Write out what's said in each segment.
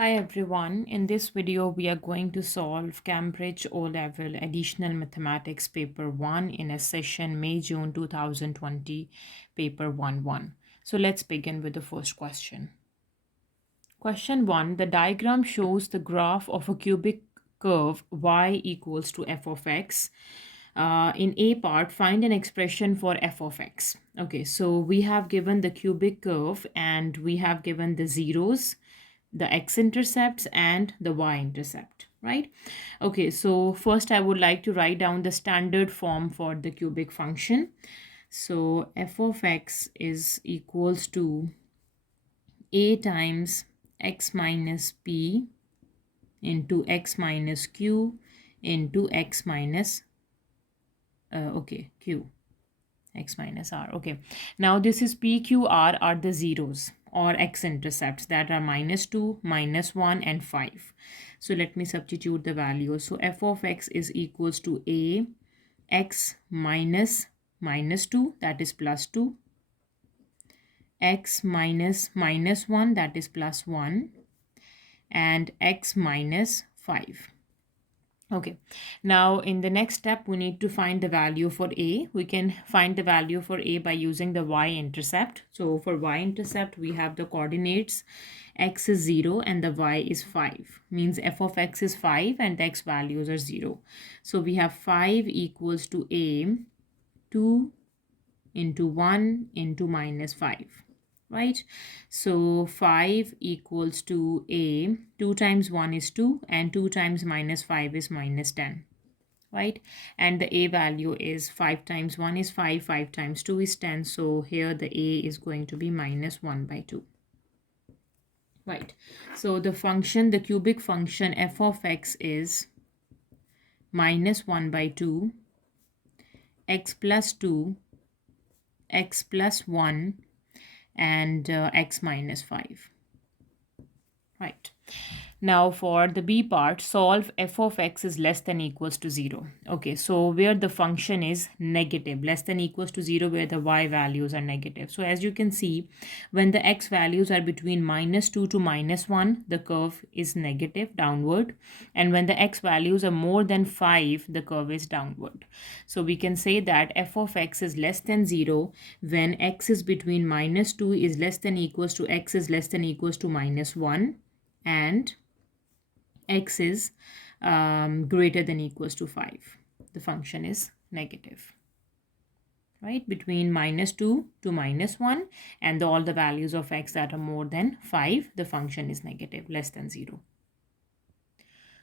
Hi everyone, in this video we are going to solve Cambridge O-Level Additional Mathematics Paper 1 in a session May-June 2020, Paper 1-1. So let's begin with the first question. Question 1, the diagram shows the graph of a cubic curve y equals to f of x. In A part, find an expression for f of x. Okay, so we have given the cubic curve and we have given the zeros, the x-intercepts and the y-intercept, right? Okay, so first I would like to write down the standard form for the cubic function. So f of x is equals to a times x minus p into x minus q into x minus q, x minus r. Okay, now this is p, q, r are the zeros or x-intercepts that are -2, -1 and 5. So let me substitute the values. So f of x is equals to a x minus -2, that is +2, x minus -1, that is +1, and x minus 5. Okay, now in the next step, we need to find the value for a. We can find the value for a by using the y-intercept. So for y-intercept, we have the coordinates x is 0 and the y is 5. Means f of x is 5 and the x values are 0. So we have 5 equals to a, 2 into 1 into -5. Right, so 5 equals to a, 2 times 1 is 2 and 2 times -5 is -10, right? And the a value is 5 times 1 is 5, 5 times 2 is 10, so here the a is going to be -1/2, right? So the function, the cubic function f of x is -1/2 x plus 2 x plus 1 and x minus 5, right? Now for the b part, solve f of x is less than equals to 0. Okay, so where the function is negative, less than equals to 0, where the y values are negative. So as you can see, when the x values are between -2 to -1, the curve is negative, downward. And when the x values are more than 5, the curve is downward. So we can say that f of x is less than 0 when x is between -2 is less than equals to x is less than equals to -1 and x is greater than equals to 5. The function is negative, right? Between -2 to -1 and all the values of x that are more than 5, the function is negative, less than 0.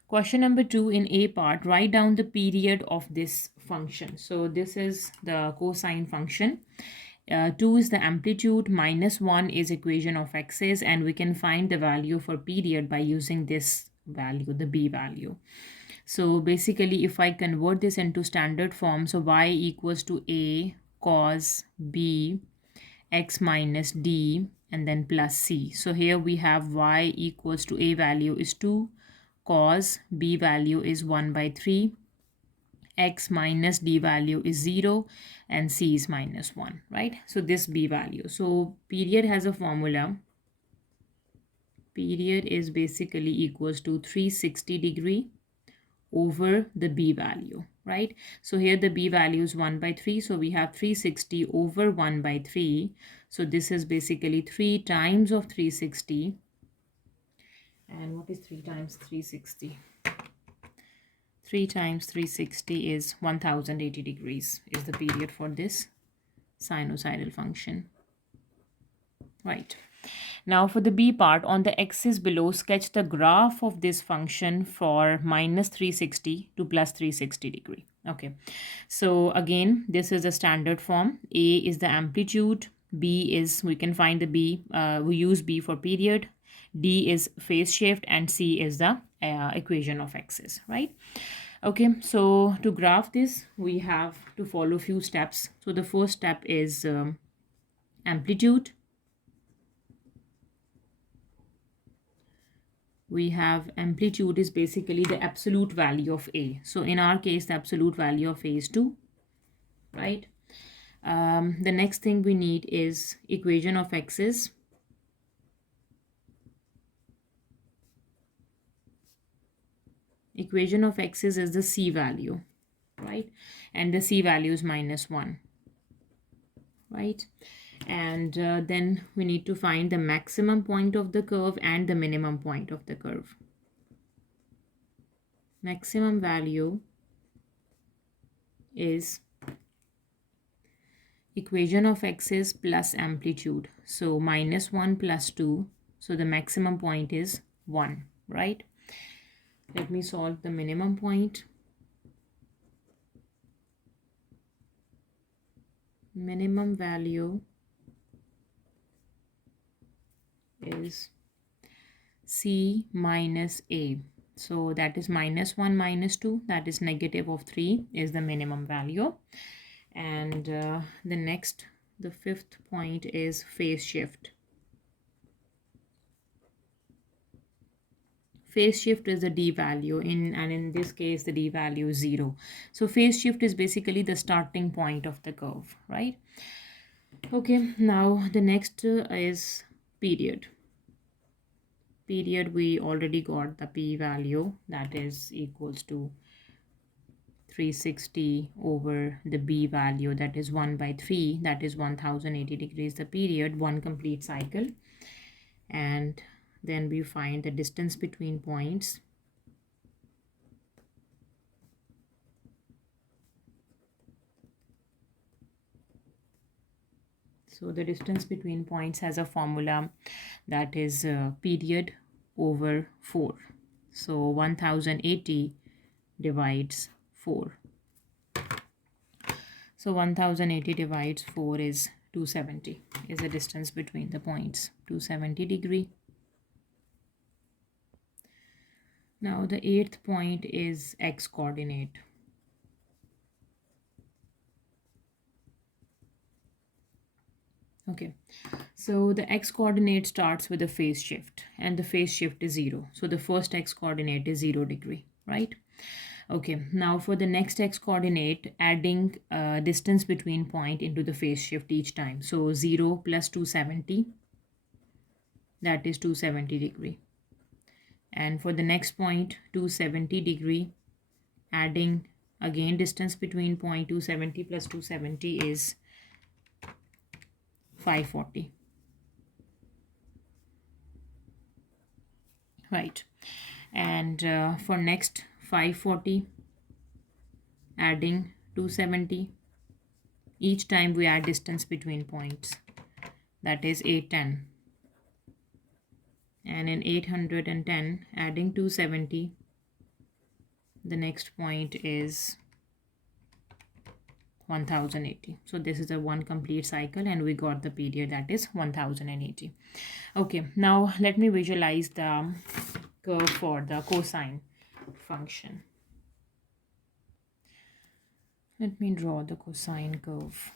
Question number 2, in A part, write down the period of this function. So this is the cosine function. 2 is the amplitude, -1 is equation of x's, and we can find the value for period by using this value, the b value. So basically, if I convert this into standard form, so y equals to a cos b x minus d and then plus c. So here we have y equals to a value is 2, cos b value is 1/3, x minus d value is 0 and c is -1, right? So this b value. So period has a formula. Period is basically equals to 360 degree over the b value, right? So here the b value is 1/3, so we have 360 over 1/3. So this is basically 3 times of 360. And what is 3 times 360? 3 times 360 is 1080 degrees is the period for this sinusoidal function, right? Now for the b part, on the axis below, sketch the graph of this function for -360 to +360 degree. Okay, so again, this is a standard form. A is the amplitude, b is, we can find the b, we use b for period, d is phase shift, and c is the equation of axis, right? Okay, so to graph this, we have to follow few steps. So the first step is amplitude. We have amplitude is basically the absolute value of a. So in our case, the absolute value of a is 2, right? The next thing we need is equation of x's. equation of x's is the c value, right? And the c value is -1, right? And then we need to find the maximum point of the curve and the minimum point of the curve. Maximum value is equation of x's plus amplitude. So -1 plus 2. So the maximum point is 1, right? Let me solve the minimum point. Minimum value is c minus a. So that is -1 minus 2, that is -3 is the minimum value. And the fifth point is phase shift. Phase shift is the d value, and in this case the d value is 0. So phase shift is basically the starting point of the curve, right? Okay, now the next is period. Period, we already got the p value, that is equals to 360 over the b value, that is 1/3, that is 1080 degrees the period, one complete cycle. And then we find the distance between points. So the distance between points has a formula, that is period over 4. So 1080 divides 4. So 1080 divides 4 is 270, is the distance between the points, 270 degree. Now the 8th point is x coordinate. Okay, so the x coordinate starts with a phase shift, and the phase shift is 0. So the first x coordinate is 0 degree, right? Okay, now for the next x coordinate, adding distance between point into the phase shift each time. So 0 plus 270, that is 270 degree. And for the next point, 270 degree, adding again distance between point, 270 plus 270 is 540. Right. And for next 540, adding 270. Each time we add distance between points, that is 810. And in 810, adding 270, the next point is 1080. So this is a one complete cycle, and we got the period, that is 1080. Okay, now let me visualize the curve for the cosine function. Let me draw the cosine curve.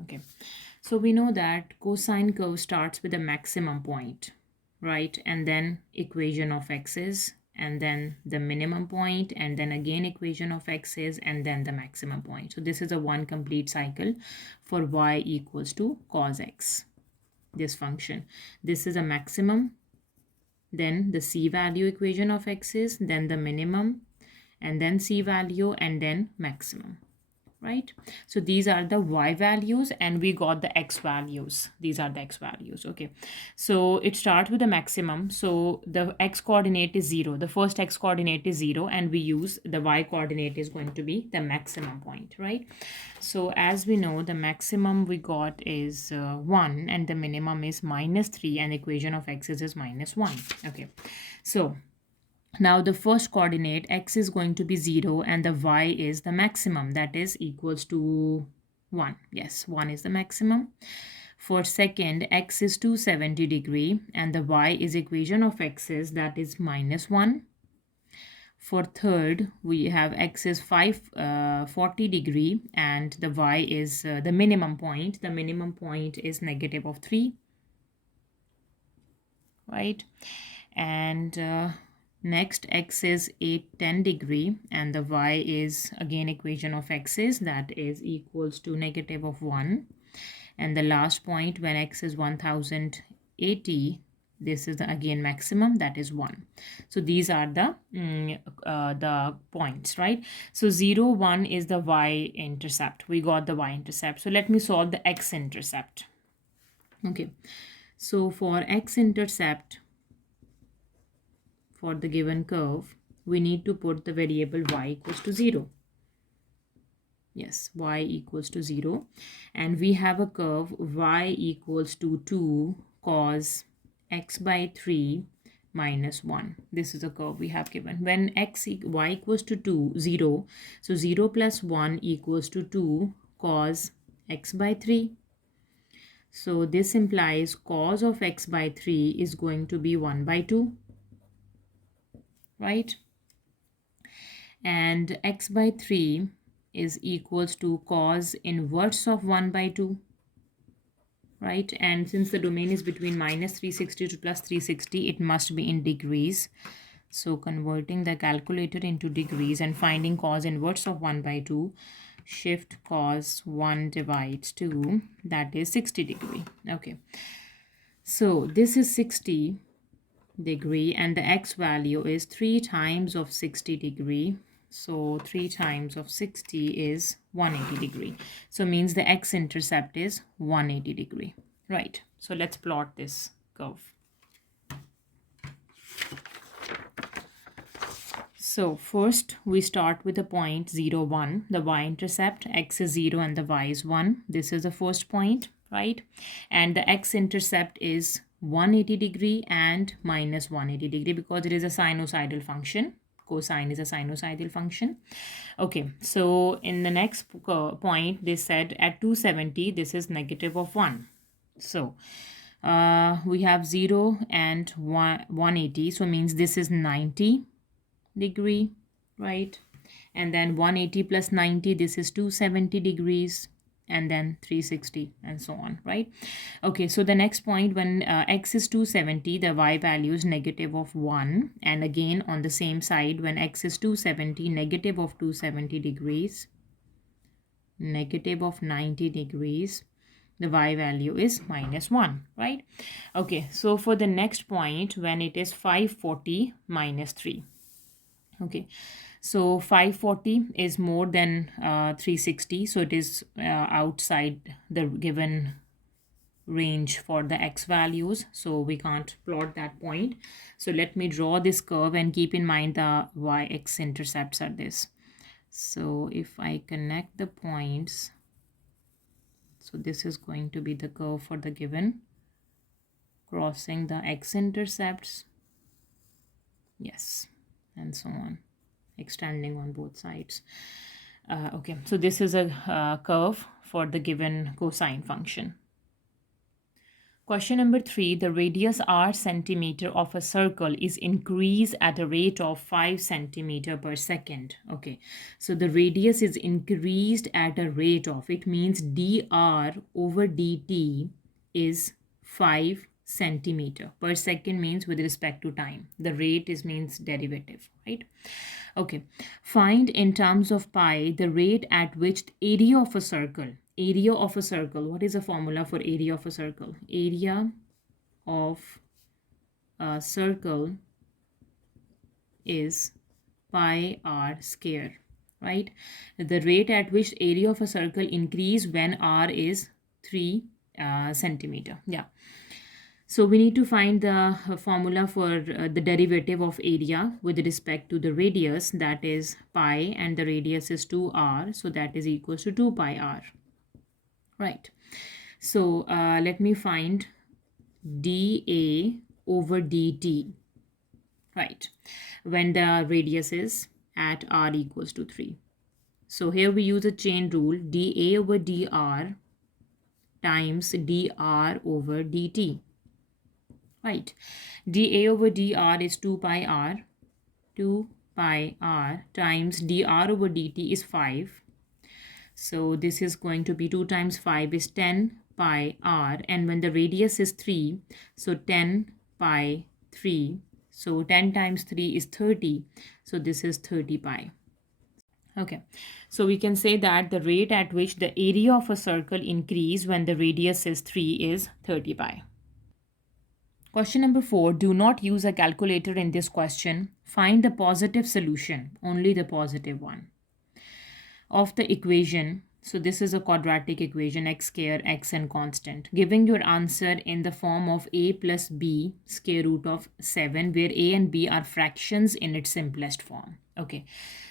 Okay, so we know that cosine curve starts with a maximum point, right? And then equation of x's, and then the minimum point, and then again equation of x's, and then the maximum point. So this is a one complete cycle for y equals to cos x, this function. This is a maximum, then the c value equation of x's, then the minimum, and then c value, and then maximum, right? So these are the y values, and we got the x values. These are the x values. Okay, so it starts with the maximum. So the x coordinate is 0. The first x coordinate is 0, and we use the y coordinate is going to be the maximum point, right? So as we know, the maximum we got is 1, and the minimum is -3, and the equation of x is -1. Okay, so now the first coordinate, x is going to be 0, and the y is the maximum, that is equals to 1. Yes, 1 is the maximum. For second, x is 270 degree, and the y is equation of x is, that is -1. For third, we have x is 540 degree, and the y is the minimum point. The minimum point is -3, right? And next, x is 810 degree, and the y is again equation of x is, that is equals to -1. And the last point, when x is 1080, This is the, again, maximum, that is 1. So these are the points, right? So 0, 1 is the y-intercept. We got the y-intercept. So let me solve the x-intercept. Okay. So for x-intercept, for the given curve, we need to put the variable y equals to 0. Yes, y equals to 0. And we have a curve y equals to 2 cos x by 3 minus 1. This is a curve we have given. When y equals to 2, 0, so 0 plus 1 equals to 2 cos x by 3. So this implies cos of x by 3 is going to be 1 by 2, right? And x by 3 is equals to cos inverse of 1 by 2, right? And since the domain is between minus 360 to plus 360, it must be in degrees. So converting the calculator into degrees and finding cos inverse of 1 by 2, shift cos 1 divides 2, that is 60 degree. Okay, so this is 60 degree and the x value is 3 times of 60 degree. So 3 times of 60 is 180 degree. So means the x-intercept is 180 degree. Right. So let's plot this curve. So first we start with the point 0, 1. The y-intercept, x is 0 and the y is 1. This is the first point, right? And the x-intercept is 180 degree and minus 180 degree because it is a sinusoidal function. Cosine is a sinusoidal function. Okay, so in the next point, they said at 270, this is negative of 1. So we have 0 and 180, so means this is 90 degree, right? And then 180 plus 90, this is 270 degrees, and then 360 and so on, right? Okay, so the next point, when x is 270, the y value is negative of 1. And again on the same side, when x is 270, negative of 270 degrees, negative of 90 degrees, the y value is minus 1, right? Okay, so for the next point, when it is 540 minus 3. Okay, so 540 is more than 360, so it is outside the given range for the x values, so we can't plot that point. So let me draw this curve and keep in mind the y-x intercepts are this. So if I connect the points, so this is going to be the curve for the given, crossing the x-intercepts, yes, and so on, extending on both sides. Okay, so this is a curve for the given cosine function. Question number 3, the radius r centimeter of a circle is increased at a rate of 5 centimeter per second. Okay, so the radius is increased at a rate of, it means dr over dt is 5 centimeter per second, means with respect to time. The rate is means derivative, right? Okay, find in terms of pi the rate at which the area of a circle, area of a circle, what is the formula for area of a circle? Area of a circle is pi r square, right? The rate at which area of a circle increase when r is 3 centimeter. Yeah. So we need to find the formula for the derivative of area with respect to the radius, that is pi, and the radius is 2r, so that is equals to 2 pi r, right? So let me find dA over dt, right, when the radius is at r equals to 3. So here we use a chain rule, dA over dr times dr over dt. Right, dA over dr is 2 pi r, 2 pi r times dr over dt is 5. So this is going to be 2 times 5 is 10 pi r, and when the radius is 3, so 10 pi 3. So 10 times 3 is 30. So this is 30 pi. Okay, so we can say that the rate at which the area of a circle increase when the radius is 3 is 30 pi. Question number 4. Do not use a calculator in this question. Find the positive solution, only the positive one, of the equation. So this is a quadratic equation, x square, x and constant. Giving your answer in the form of a plus b square root of 7, where a and b are fractions in its simplest form. Okay,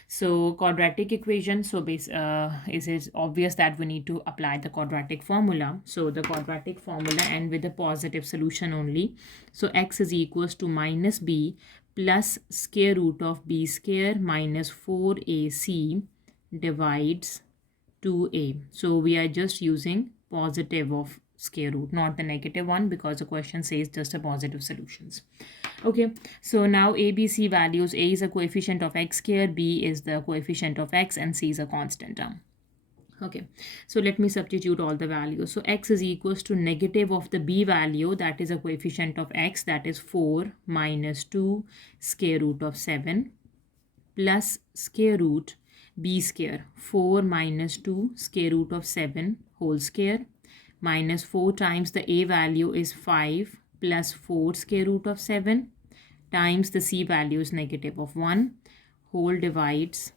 so quadratic equation. So it is obvious that we need to apply the quadratic formula. So the quadratic formula and with the positive solution only. So x is equals to minus b plus square root of b square minus 4ac divides 2a. So we are just using positive of square root, not the negative one, because the question says just a positive solutions. Okay, so now a, b, c values. A is a coefficient of x square, b is the coefficient of x, and c is a constant term. Okay, so let me substitute all the values. So x is equals to negative of the b value, that is a coefficient of x, that is 4 minus 2 square root of 7, plus square root b square, 4 minus 2 square root of 7 whole square, minus 4 times the a value is 5 plus 4 square root of 7 times the c value is negative of 1 whole divides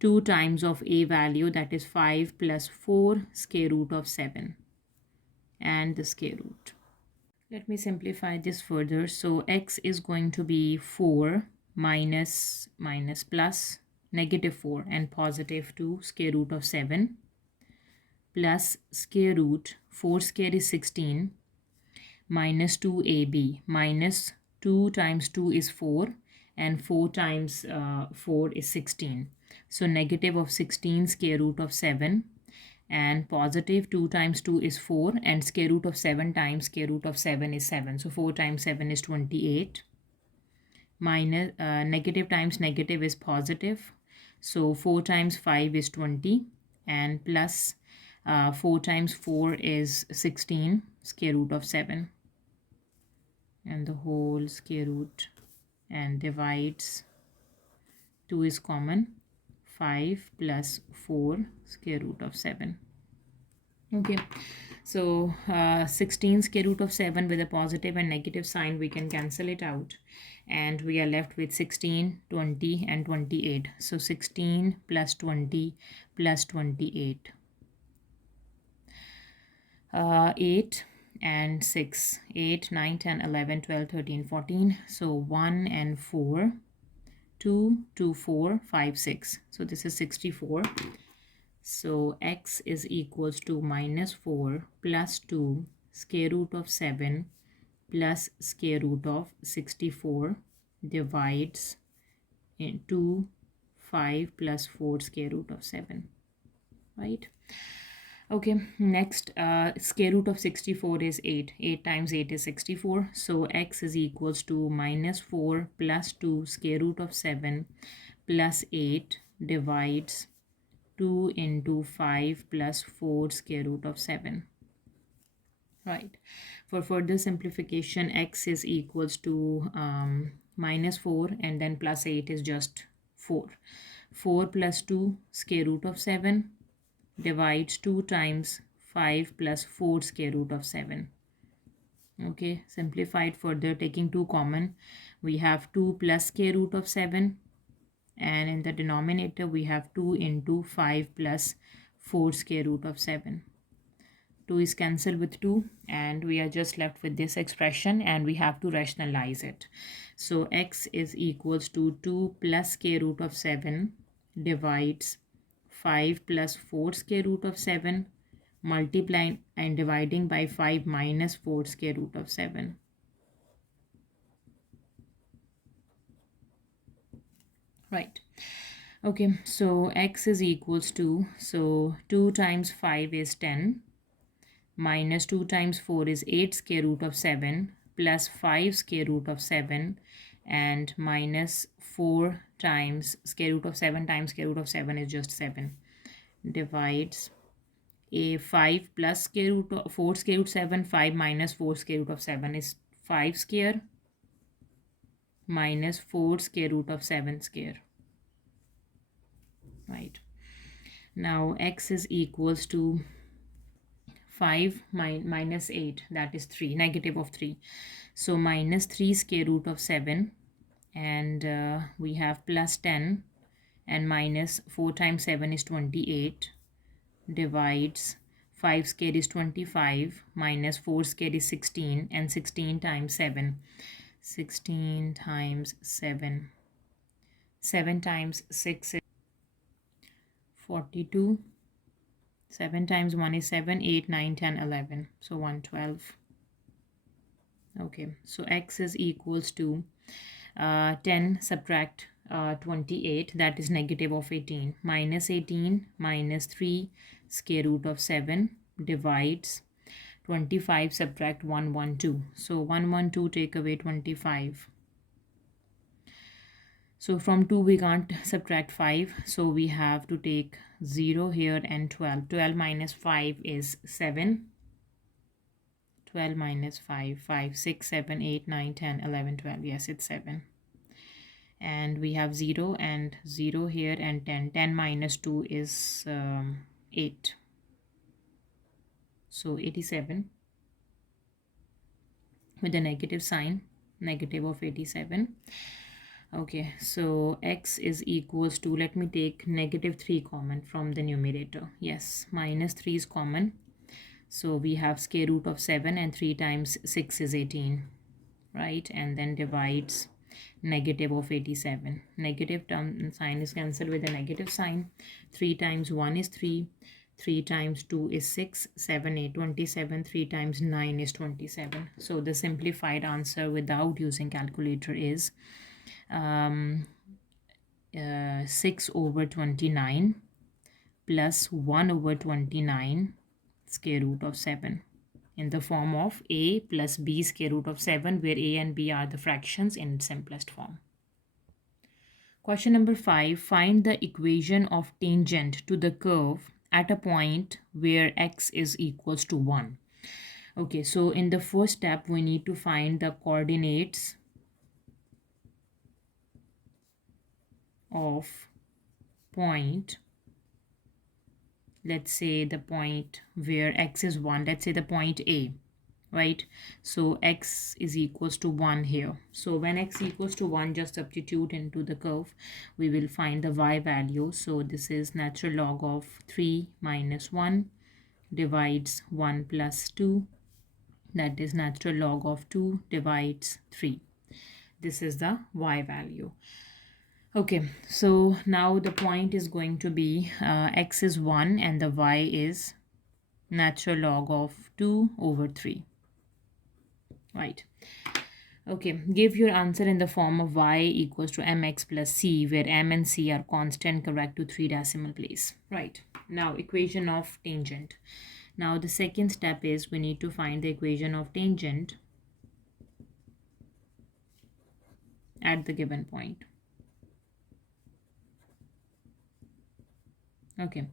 2 times of a value, that is 5 plus 4 square root of 7 and the square root. Let me simplify this further. So x is going to be 4 minus plus negative 4 and positive 2 square root of 7 plus square root 4 square is 16 minus 2ab minus 2 times 2 is 4 and 4 times 4 is 16. So negative of 16 square root of 7 and positive 2 times 2 is 4 and square root of 7 times square root of 7 is 7. So 4 times 7 is 28 minus negative times negative is positive. So 4 times 5 is 20 and plus 4 times 4 is 16 square root of 7 and the whole square root and divides 2 is common, 5 plus 4 square root of 7. Okay, so 16 square root of 7 with a positive and negative sign, we can cancel it out and we are left with 16, 20 and 28. So 16 plus 20 plus 28. 8 and 6, 8, 9, 10, 11, 12, 13, 14. So 1 and 4, 2, 2, 4, 5, 6. So this is 64. So x is equals to minus 4 plus 2 square root of 7 plus square root of 64 divides into 5 plus 4 square root of 7, right? Okay, next square root of 64 is 8. 8 times 8 is 64. So x is equals to minus 4 plus 2 square root of 7 plus 8 divides 2 into 5 plus 4 square root of 7. Right. For further simplification, x is equals to minus 4 and then plus 8 is just 4. 4 plus 2 square root of 7 divides 2 times 5 plus 4 square root of 7. Okay, simplified further, taking 2 common, we have 2 plus square root of 7 and in the denominator we have 2 into 5 plus 4 square root of 7. 2 is cancelled with 2 and we are just left with this expression and we have to rationalize it. So x is equals to 2 plus square root of 7 divides 5 plus 4 square root of 7 multiplying and dividing by 5 minus 4 square root of 7. Right. Okay, so x is equals to, so 2 times 5 is 10 minus 2 times 4 is 8 square root of 7 plus 5 square root of 7 and minus 4 times square root of 7 times square root of 7 is just 7 divides a 5 plus square root of 4 square root 7, 5 minus 4 square root of 7 is 5 square minus 4 square root of 7 square. Right. Now x is equals to 5 minus 8, that is 3, negative of 3. So minus 3 square root of 7, and we have plus 10, and minus 4 times 7 is 28, divides 5 square is 25, minus 4 square is 16, and 16 times 7. 16 times 7. 7 times 6 is 42. 7 times 1 is 7, 8, 9, 10, 11. So 112. Okay, so x is equals to 10 subtract 28, that is negative of 18, minus 18 minus 3 square root of 7, divides 25 subtract 112. So 112 take away 25. So from 2 we can't subtract 5, so we have to take 0 here and 12. 12 minus 5 is 7. 12 minus 5, 5, 6, 7, 8, 9, 10, 11, 12. Yes, it's 7. And we have 0 and 0 here and 10. 10 minus 2 is 8. So 87 with a negative sign, negative of 87. Okay, so x is equals to, let me take negative 3 common from the numerator. Yes, minus 3 is common. So we have square root of 7, and 3 times 6 is 18, right? And then divides negative of 87. Negative term sign is cancelled with a negative sign. 3 times 1 is 3. 3 times 2 is 6. 7, 8, 27. 3 times 9 is 27. So the simplified answer without using calculator is 6 over 29 plus 1 over 29 square root of 7, in the form of a plus b square root of 7, where a and b are the fractions in its simplest form. Question number 5. Find the equation of tangent to the curve at a point where x is equals to 1. Okay, so in the first step, we need to find the coordinates of point. Let's say the point where x is 1. Let's say the point A, right? So x is equals to 1 here. So when x equals to 1, just substitute into the curve. We will find the y value. So this is natural log of 3 minus 1 divides 1 plus 2. That is natural log of 2 divides 3. This is the y value. Okay, so now the point is going to be x is 1 and the y is natural log of 2 over 3. Right. Okay, give your answer in the form of y equals to mx plus c, where m and c are constant, correct to 3 decimal place. Right. Now, equation of tangent. Now, the second step is we need to find the equation of tangent at the given point. Okay,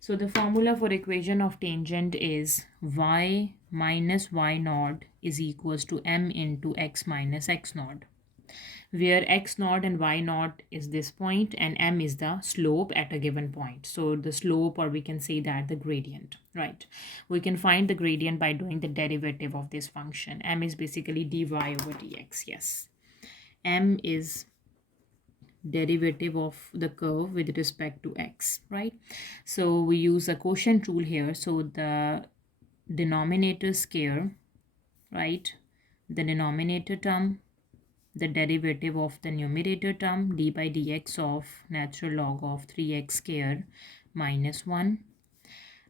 so the formula for equation of tangent is y minus y naught is equals to m into x minus x naught, where x naught and y naught is this point and m is the slope at a given point. So the slope, or we can say that the gradient, right? We can find the gradient by doing the derivative of this function. M is basically dy over dx. Yes, m is derivative of the curve with respect to x, right? So we use a quotient rule here. So the denominator square, right? The denominator term, the derivative of the numerator term, d by dx of natural log of 3x square minus 1,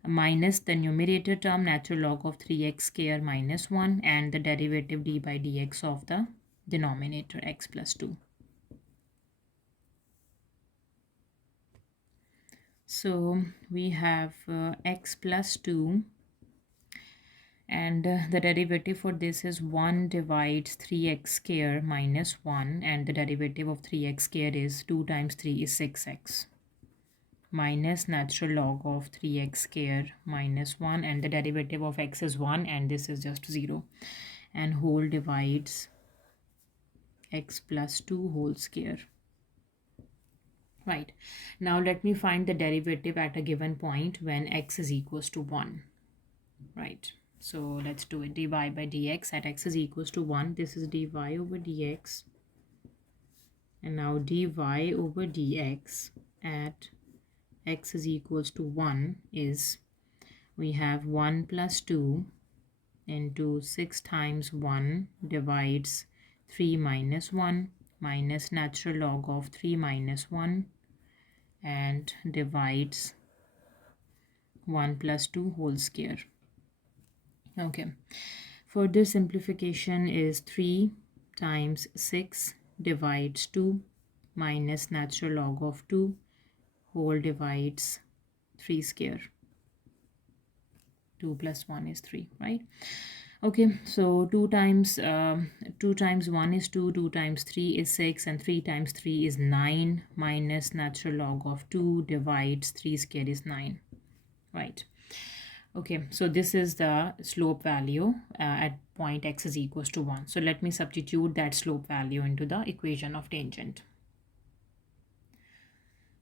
minus the numerator term natural log of 3x square minus 1, and the derivative d by dx of the denominator x plus 2. So we have x plus 2, and the derivative for this is 1 divides 3x square minus 1, and the derivative of 3x square is 2 times 3 is 6x, minus natural log of 3x square minus 1, and the derivative of x is 1 and this is just 0, and whole divides x plus 2 whole square. Right, now let me find the derivative at a given point when x is equals to 1. right? So let's do it. Dy by dx at x is equals to 1. This is dy over dx. And now dy over dx at x is equals to 1 is, we have 1 plus 2 into 6 times 1 divides 3 minus 1 minus natural log of 3 minus 1 and divides 1 plus 2 whole square. Okay, further simplification is 3 times 6 divides 2 minus natural log of 2 whole divides 3 square. 2 plus 1 is 3, right? Okay, so 2 times 1 is 2, 2 times 3 is 6, and 3 times 3 is 9 minus natural log of 2 divides 3 square is 9, right? Okay, so this is the slope value at point x is equals to 1. So let me substitute that slope value into the equation of tangent.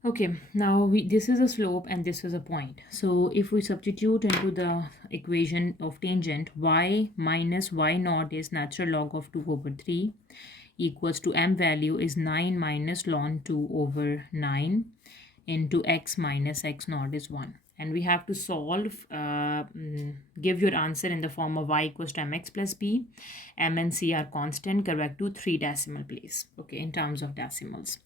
Okay, now this is a slope and this is a point. So if we substitute into the equation of tangent, y minus y naught is natural log of 2 over 3 equals to m value is 9 minus ln 2 over 9 into x minus x naught is 1. And we have to solve, give your answer in the form of y equals to mx plus b. M and c are constant, correct to 3 decimal place, okay, in terms of decimals.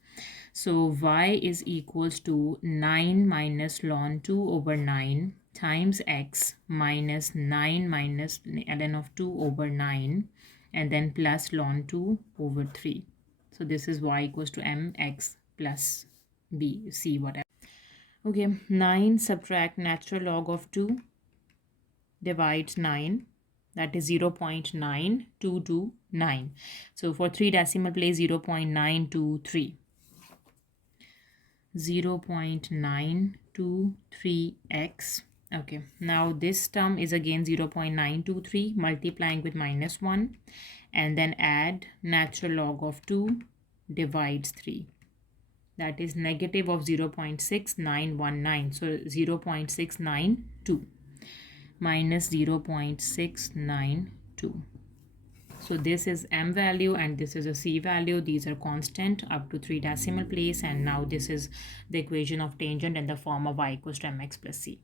So y is equals to 9 minus ln 2 over 9 times x minus 9 minus ln of 2 over 9 and then plus ln 2 over 3. So this is y equals to mx plus b, c, whatever. Okay, 9 subtract natural log of 2 divides 9, that is 0.9229. So for 3 decimal place, 0.923. 0.923x. Okay, now this term is again 0.923 multiplying with minus 1 and then add natural log of 2 divides 3. That is negative of 0.6919. So 0.692 minus 0.692. So this is m value and this is a c value. These are constant up to 3 decimal place, and now this is the equation of tangent in the form of y equals to mx plus c.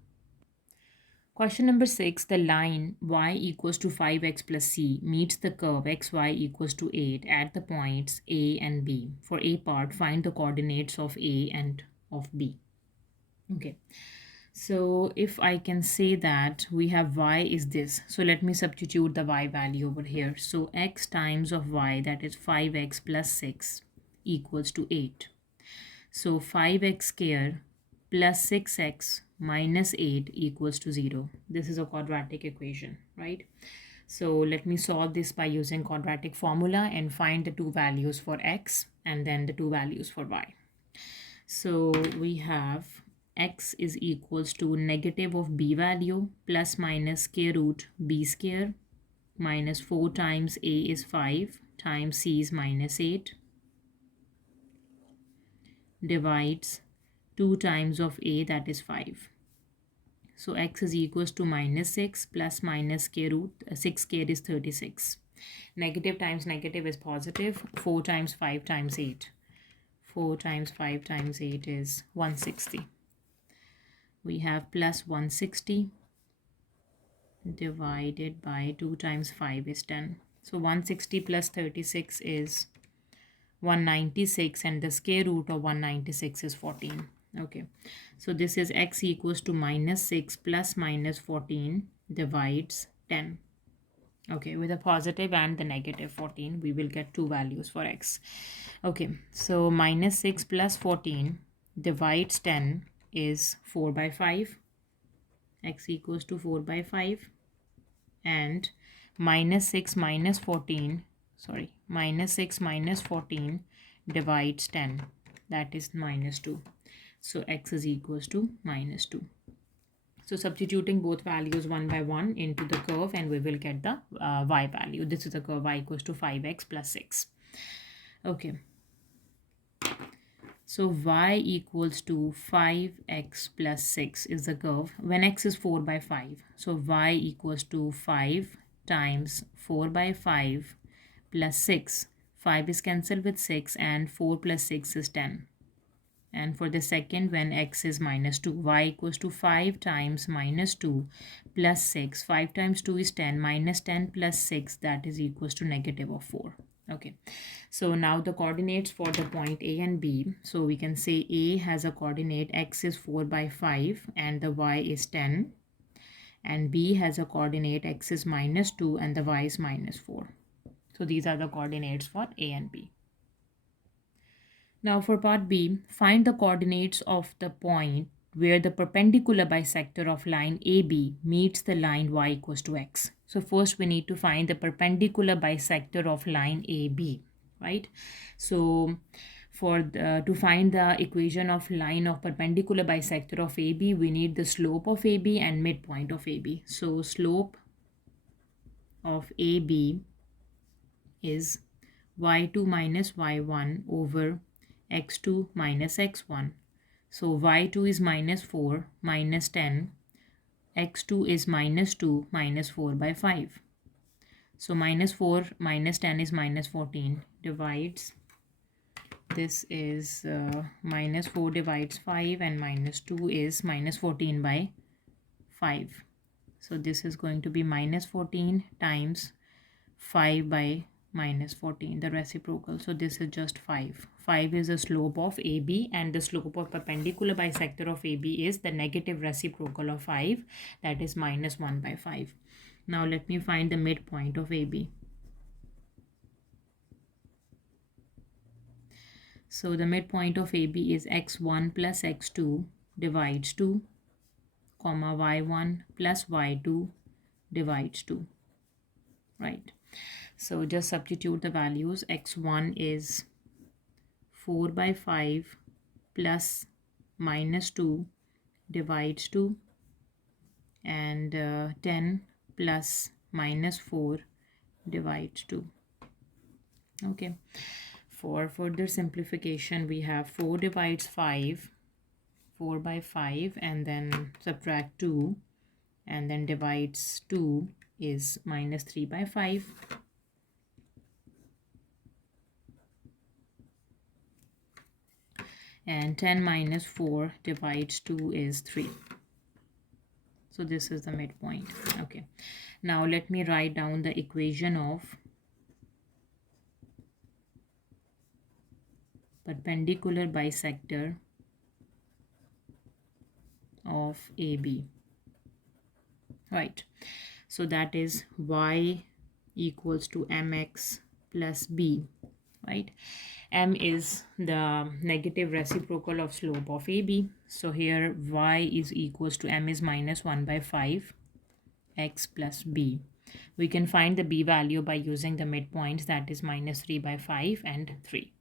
Question number 6, the line y equals to 5x plus c meets the curve xy equals to 8 at the points a and b. For a part, find the coordinates of a and of b. Okay. So if I can say that we have y is this, so let me substitute the y value over here. So x times of y, that is 5x plus 6 equals to 8. So 5x square plus 6x minus 8 equals to 0. This is a quadratic equation, right? So let me solve this by using quadratic formula and find the two values for x and then the two values for y. So we have x is equals to negative of b value plus minus square root b square minus 4 times a is 5 times c is minus 8 divides 2 times of a, that is 5. So x is equals to minus 6 plus minus square root 6 square is 36. Negative times negative is positive. 4 times 5 times 8. 4 times 5 times 8 is 160. We have plus 160 divided by 2 times 5 is 10. So 160 plus 36 is 196 and the square root of 196 is 14. Okay, so this is x equals to minus 6 plus minus 14 divides 10. Okay, with a positive and the negative 14, we will get two values for x. Okay, so minus 6 plus 14 divides 10 is 4 by 5. X equals to 4 by 5. And minus 6 minus 14, sorry, minus 6 minus 14 divides 10. That is minus 2. So x is equals to minus 2. So substituting both values one by one into the curve and we will get the y value. This is the curve y equals to 5x plus 6. Okay. So y equals to 5x plus 6 is the curve when x is 4 by 5. So y equals to 5 times 4 by 5 plus 6. 5 is cancelled with 6 and 4 plus 6 is 10. And for the second, when x is minus 2, y equals to 5 times minus 2 plus 6. 5 times 2 is 10, minus 10 plus 6, that is equals to negative of 4. Okay, so now the coordinates for the point A and B. So we can say A has a coordinate x is 4 by 5 and the y is 10. And B has a coordinate x is minus 2 and the y is minus 4. So these are the coordinates for A and B. Now for part B, find the coordinates of the point where the perpendicular bisector of line AB meets the line y equals to x. So first we need to find the perpendicular bisector of line AB, right? So to find the equation of line of perpendicular bisector of AB, we need the slope of AB and midpoint of AB. So slope of AB is y2 minus y1 over x2 minus x1. So y2 is minus 4 minus 10. X2 is minus 2 minus 4 by 5. So minus 4 minus 10 is minus 14 divides. This is minus 4 divides 5 and minus 2 is minus 14 by 5. So this is going to be minus 14 times 5 by minus 14, the reciprocal. So this is just 5. 5 is the slope of AB and the slope of perpendicular bisector of AB is the negative reciprocal of 5, that is minus 1 by 5. Now let me find the midpoint of AB. So the midpoint of AB is x1 plus x2 divides 2, comma y1 plus y2 divides 2, right? So just substitute the values. X1 is 4 by 5 plus minus 2 divides 2 and 10 plus minus 4 divides 2. Okay. For further simplification, we have 4 divides 5, 4 by 5 and then subtract 2 and then divides 2 is minus 3 by 5. And 10 minus 4 divides 2 is 3. So this is the midpoint. Okay. Now let me write down the equation of perpendicular bisector of AB. Right. So that is y equals to mx plus b, right? M is the negative reciprocal of slope of AB. So here y is equals to m is minus 1 by 5 x plus b. We can find the b value by using the midpoints, that is minus 3 by 5 and 3.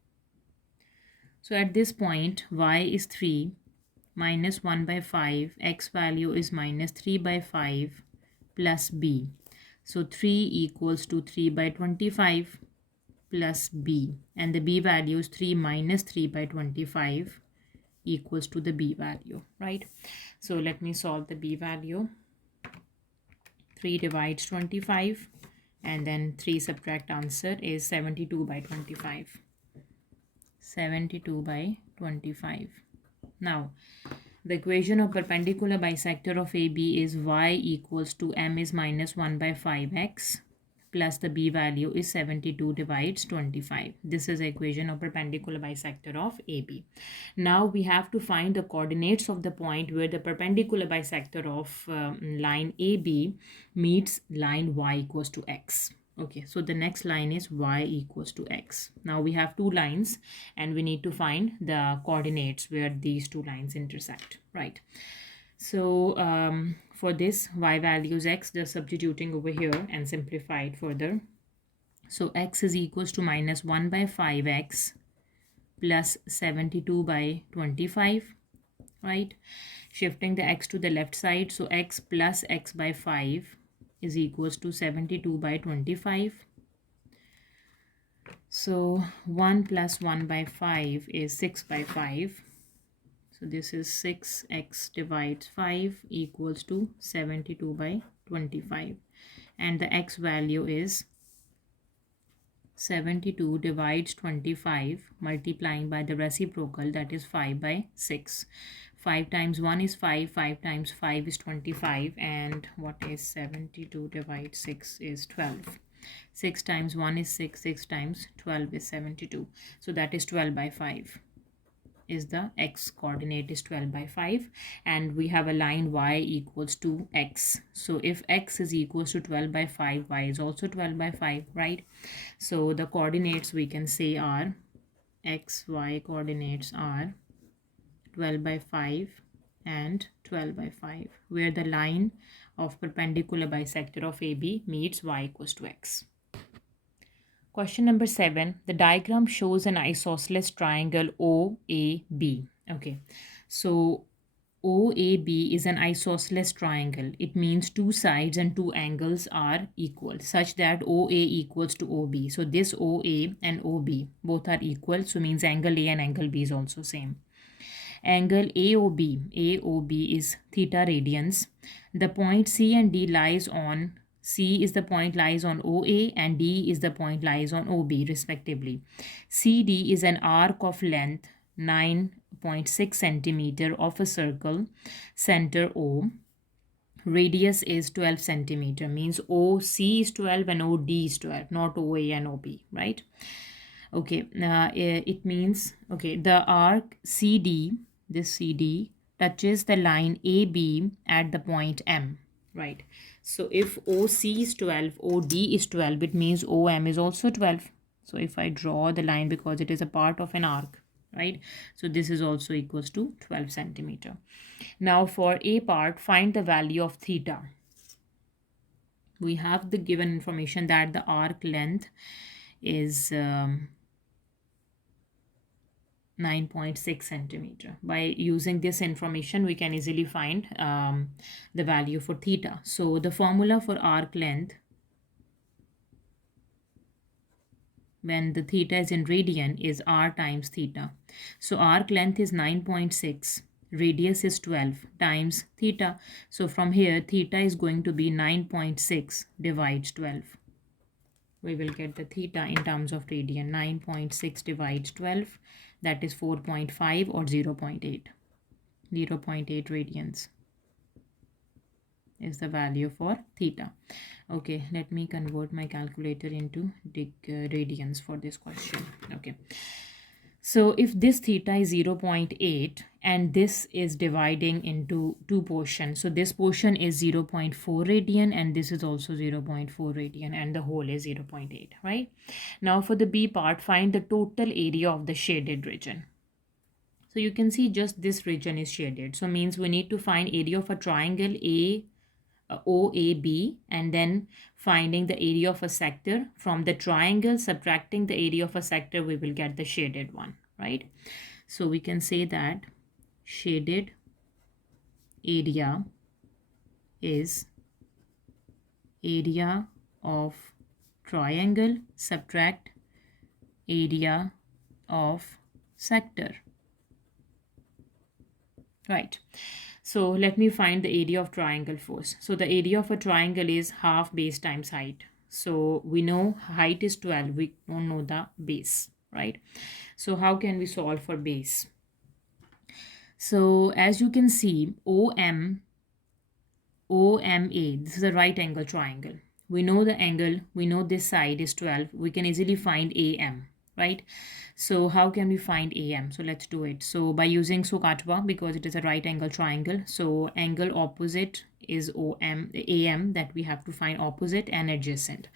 So at this point y is 3 minus 1 by 5, x value is minus 3 by 5 plus b. So 3 equals to 3 by 25 plus b, and the b value is 3 minus 3 by 25 equals to the b value, right? So let me solve the b value. 3 divides 25 and then 3 subtract answer is 72 by 25. 72 by 25. Now the equation of perpendicular bisector of AB is y equals to m is minus 1 by 5x plus the b value is 72 divides 25. This is the equation of perpendicular bisector of AB. Now we have to find the coordinates of the point where the perpendicular bisector of line AB meets line y equals to x. Okay, so the next line is y equals to x. Now we have two lines and we need to find the coordinates where these two lines intersect, right? So for this, y value is x, just substituting over here and simplify it further. So x is equals to minus 1 by 5x plus 72 by 25, right? Shifting the x to the left side, so x plus x by 5 is equals to 72 by 25. So 1 plus 1 by 5 is 6 by 5. So this is 6x divides 5 equals to 72 by 25. And the x value is 72 divides 25 multiplying by the reciprocal, that is 5 by 6. 5 times 1 is 5, 5 times 5 is 25, and what is 72 divides 6 is 12. 6 times 1 is 6, 6 times 12 is 72. So that is 12 by 5 is the x coordinate is 12 by 5, and we have a line y equals to x. So if x is equals to 12 by 5, y is also 12 by 5, right? So the coordinates we can say are x, y coordinates are 12 by 5 and 12 by 5, where the line of perpendicular bisector of AB meets y equals to x. Question number 7. The diagram shows an isosceles triangle OAB. Okay, so OAB is an isosceles triangle. It means two sides and two angles are equal, such that OA equals to OB. So this OA and OB both are equal, so means angle A and angle B is also same. Angle AOB is theta radians. The point C and D lies on C is the point lies on OA and D is the point lies on OB respectively. CD is an arc of length 9.6 centimeter of a circle, center O. Radius is 12 centimeter, means OC is 12 and OD is 12, not OA and OB, right? Okay, it means, okay, the arc CD, this CD touches the line AB at the point M, right? So if OC is 12, OD is 12, it means OM is also 12. So if I draw the line, because it is a part of an arc, right? So this is also equals to 12 centimeter. Now for A part, find the value of theta. We have the given information that the arc length is 9.6 centimeter. By using this information, we can easily find the value for theta. So the formula for arc length, when the theta is in radian, is r times theta. So arc length is 9.6, radius is 12 times theta. So from here, theta is going to be 9.6 divides 12. We will get the theta in terms of radian. 9.6 divides 12, that is 4.5 or 0.8. 0.8 radians is the value for theta. Okay, let me convert my calculator into radians for this question. Okay, so if this theta is 0.8 and this is dividing into two portions, so this portion is 0.4 radian and this is also 0.4 radian and the whole is 0.8, right? Now for the B part, find the total area of the shaded region. So you can see just this region is shaded. So means we need to find area of a triangle OAB, and then finding the area of a sector. From the triangle, subtracting the area of a sector, we will get the shaded one, right? So we can say that shaded area is area of triangle subtract area of sector, right? So let me find the area of triangle first. So the area of a triangle is half base times height. So we know height is 12, we don't know the base, right? So how can we solve for base? So as you can see, OMA, this is a right angle triangle. We know the angle, we know this side is 12, we can easily find AM, right? So how can we find AM? So let's do it. So by using SOHCAHTOA, because it is a right angle triangle, so angle opposite is AM, that we have to find opposite and adjacent.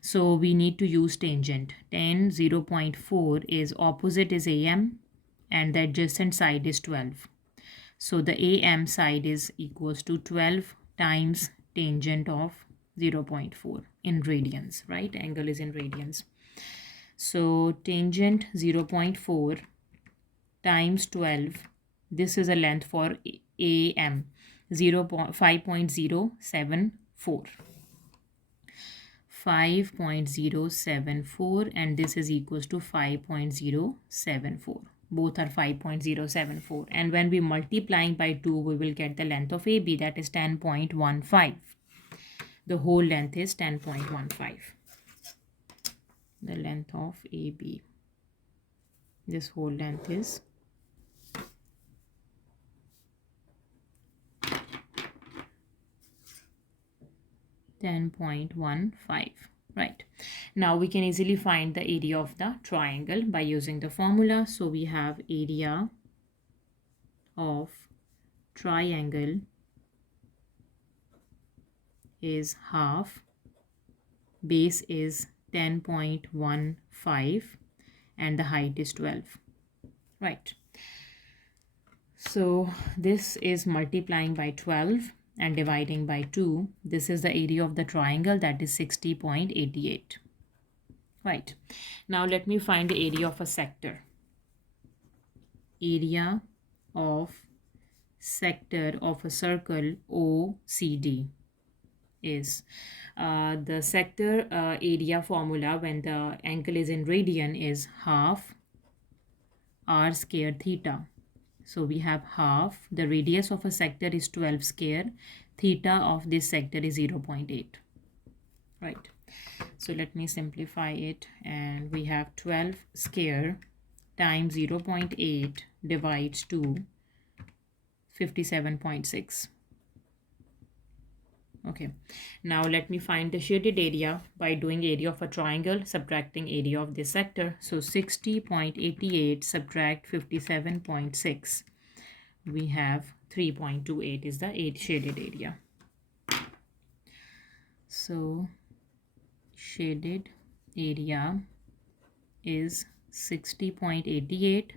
So we need to use tangent. Tan 0.4 is opposite is AM and the adjacent side is 12. So the AM side is equals to 12 times tangent of 0.4 in radians, right? Angle is in radians. So tangent 0.4 times 12, this is a length for AM, 5.074. 5.074 and this is equals to 5.074. Both are 5.074, and when we multiplying by 2 we will get the length of AB, that is 10.15. The whole length is 10.15. The length of AB, this whole length is 10.15. Right, now we can easily find the area of the triangle by using the formula. So we have area of triangle is half, base is 10.15 and the height is 12. Right, so this is multiplying by 12 and dividing by 2. This is the area of the triangle, that is 60.88. Right, now let me find the area of a sector. Area of sector of a circle OCD is the sector area formula when the angle is in radian is half r square theta. So we have half, the radius of a sector is 12 square, theta of this sector is 0.8. Right, so let me simplify it, and we have 12 square times 0.8 divides to 57.6. Okay, now let me find the shaded area by doing area of a triangle subtracting area of this sector. So 60.88 subtract 57.6, we have 3.28 is the shaded area. So shaded area is 60.88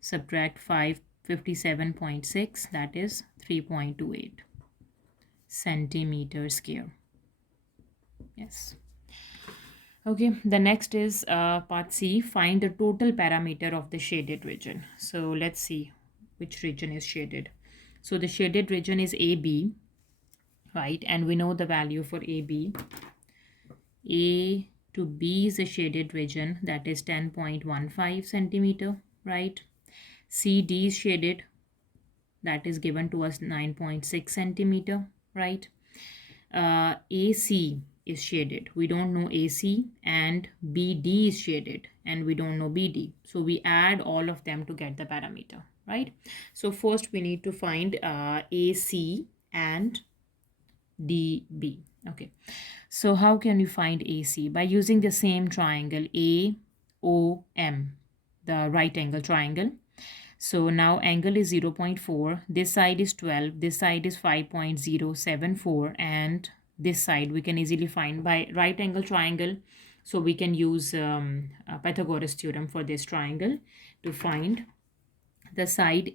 subtract 57.6, that is 3.28 centimeter square. Yes. Okay, the next is part C, find the total parameter of the shaded region. So let's see which region is shaded. So the shaded region is AB, right, and we know the value for AB. A to B is a shaded region, that is 10.15 centimeter, right. CD is shaded, that is given to us 9.6 centimeter, right. AC is shaded, we don't know AC, and BD is shaded and we don't know BD, so we add all of them to get the parameter, right. So first we need to find AC and DB. Okay, so how can you find AC? By using the same triangle AOM, the right angle triangle. So now angle is 0.4, this side is 12, this side is 5.074, and this side we can easily find by right angle triangle. So we can use Pythagoras theorem for this triangle to find the side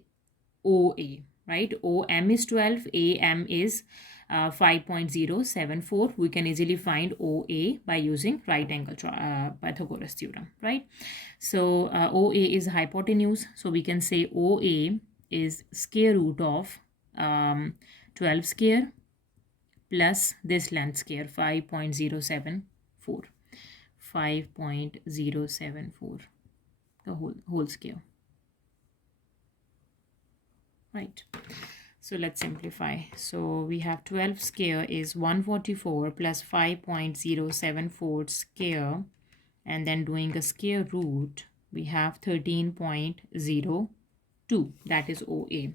OA, right. OM is 12, AM is 5.074. We can easily find OA by using right angle Pythagoras theorem, right. So OA is hypotenuse, so we can say OA is square root of 12 square plus this length square 5.074, 5.074, the whole square. Right, so let's simplify. So we have 12 square is 144 plus 5.074 square, and then doing a square root we have 13.02, that is OA.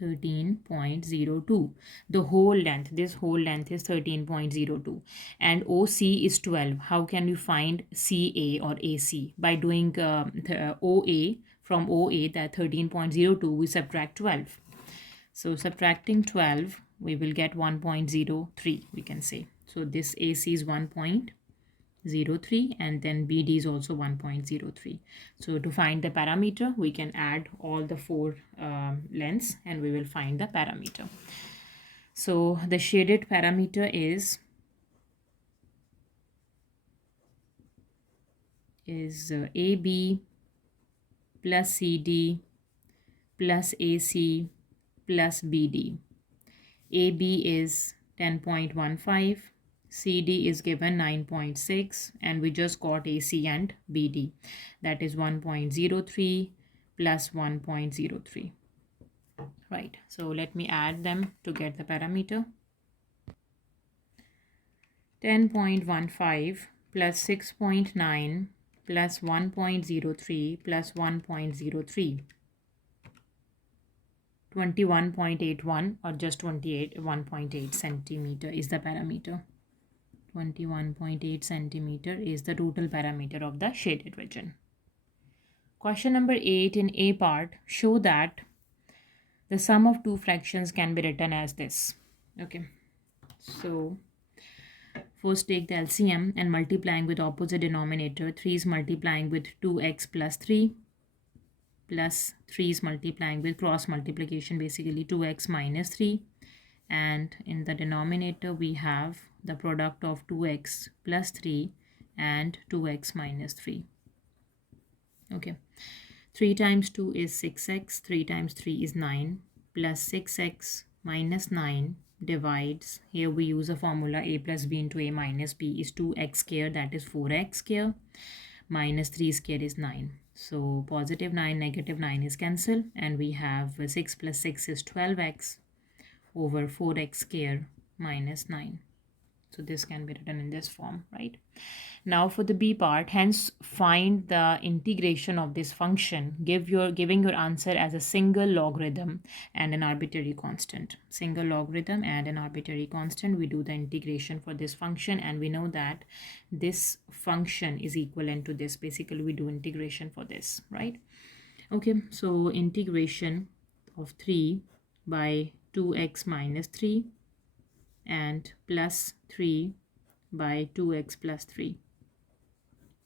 13.02, the whole length, this whole length is 13.02, and OC is 12. How can we find CA or AC? By doing OA from OA, that 13.02, we subtract 12. So subtracting 12, we will get 1.03, we can say. So this AC is 1.03 and then BD is also 1.03. So to find the parameter, we can add all the four lengths and we will find the parameter. So the shaded parameter is AB plus CD plus AC plus BD. AB is 10.15. CD is given 9.6, and we just got AC and BD. That is 1.03 plus 1.03. Right, so let me add them to get the parameter. 10.15 plus 6.9 plus 1.03 plus 1.03. 21.81 or just 1.8 centimeter is the parameter. 21.8 centimeter is the total parameter of the shaded region. Question number 8 in A part, show that the sum of two fractions can be written as this. Okay, so first take the LCM and multiplying with opposite denominator. 3 is multiplying with 2x plus 3 plus 3 is multiplying with cross multiplication, basically 2x minus 3, and in the denominator we have the product of 2x plus 3 and 2x minus 3. Okay, 3 times 2 is 6x, 3 times 3 is 9, plus 6x minus 9 divides, here we use a formula a plus b into a minus b is 2x square, that is 4x square, minus 3 square is 9. So positive 9, negative 9 is cancelled, and we have 6 plus 6 is 12x over 4x square minus 9. So this can be written in this form, right? Now for the B part, hence find the integration of this function, giving your answer as a single logarithm and an arbitrary constant. Single logarithm and an arbitrary constant, we do the integration for this function, and we know that this function is equivalent to this. Basically we do integration for this, right? Okay, so integration of 3 by 2x minus 3 and plus 3 by 2x plus 3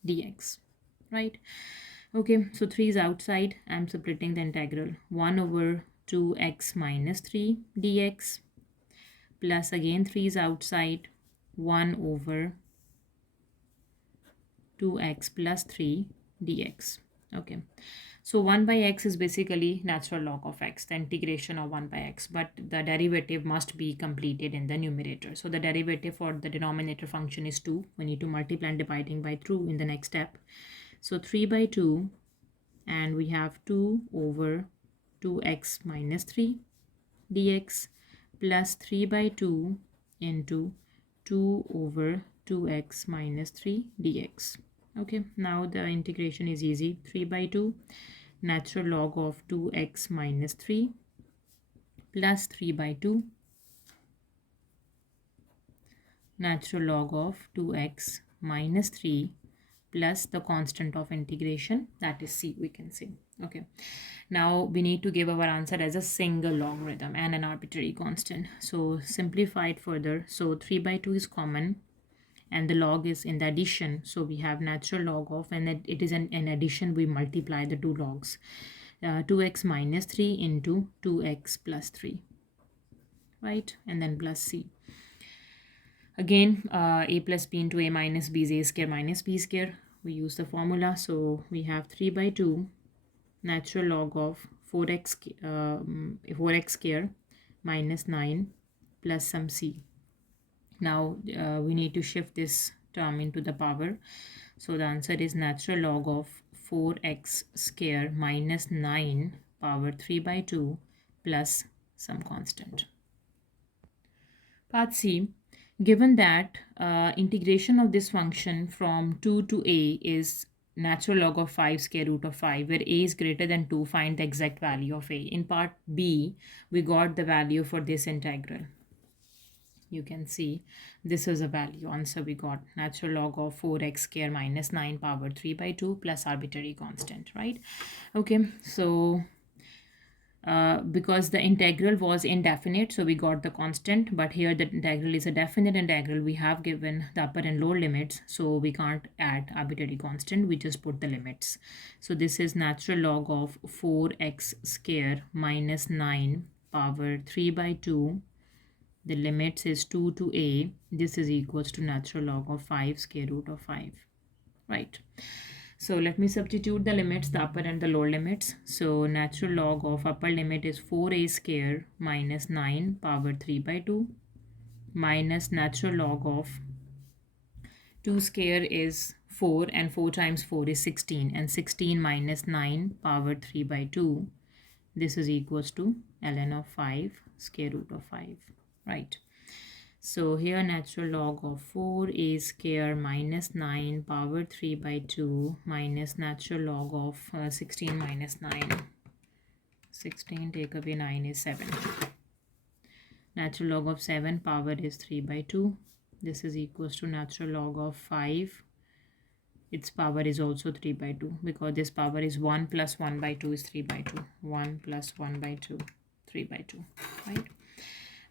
dx, right? Okay, so 3 is outside. I'm splitting the integral. 1 over 2x minus 3 dx plus again 3 is outside. 1 over 2x plus 3 dx. Okay, so 1 by x is basically natural log of x, the integration of 1 by x, but the derivative must be completed in the numerator. So the derivative for the denominator function is 2. We need to multiply and dividing by 2 in the next step. So 3 by 2, and we have 2 over 2x minus 3 dx plus 3 by 2 into 2 over 2x minus 3 dx. Okay, now the integration is easy. 3 by 2, natural log of 2x minus 3 plus 3 by 2, natural log of 2x minus 3 plus the constant of integration, that is c, we can say. Okay, now we need to give our answer as a single logarithm and an arbitrary constant. So simplify it further. So 3 by 2 is common, and the log is in the addition, so we have natural log of, and it is an addition, we multiply the two logs, 2x minus 3 into 2x plus 3, right? And then plus c. Again, a plus b into a minus b is a square minus b square. We use the formula, so we have 3 by 2 natural log of 4x square minus 9 plus some c. Now we need to shift this term into the power. So the answer is natural log of 4x square minus 9 power 3 by 2 plus some constant. Part C, given that integration of this function from 2 to a is natural log of 5 square root of 5, where a is greater than 2, find the exact value of a. In part B, we got the value for this integral. You can see this is a value. Answer we got natural log of 4x square minus 9 power 3 by 2 plus arbitrary constant, right? Okay, so because the integral was indefinite, so we got the constant, but here the integral is a definite integral. We have given the upper and lower limits, so we can't add arbitrary constant, we just put the limits. So this is natural log of 4x square minus 9 power 3 by 2. The limits is 2 to a. This is equals to natural log of 5 square root of 5, right? So let me substitute the limits, the upper and the lower limits. So natural log of upper limit is 4a square minus 9 power 3 by 2 minus natural log of 2 square is 4, and 4 times 4 is 16, and 16 minus 9 power 3 by 2, this is equals to ln of 5 square root of 5, right? So here natural log of 4a square minus 9 power 3 by 2 minus natural log of 16 minus 9. 16 take away 9 is 7. Natural log of 7 power is 3 by 2. This is equals to natural log of 5. Its power is also 3 by 2 because this power is 1 plus 1 by 2 is 3 by 2. 1 plus 1 by 2, 3 by 2, right?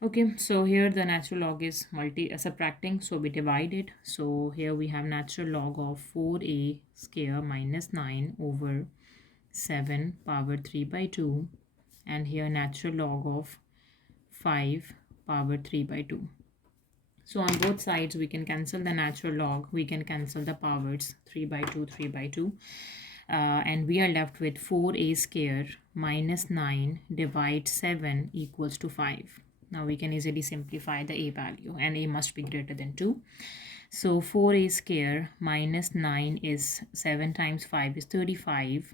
Okay, so here the natural log is subtracting, so we divide it. So here we have natural log of 4a square minus 9 over 7 power 3 by 2, and here natural log of 5 power 3 by 2. So on both sides we can cancel the natural log, we can cancel the powers, 3 by 2, 3 by 2. And we are left with 4a square minus 9 divide 7 equals to 5. Now we can easily simplify the a value, and a must be greater than 2. So 4a square minus 9 is 7 times 5 is 35.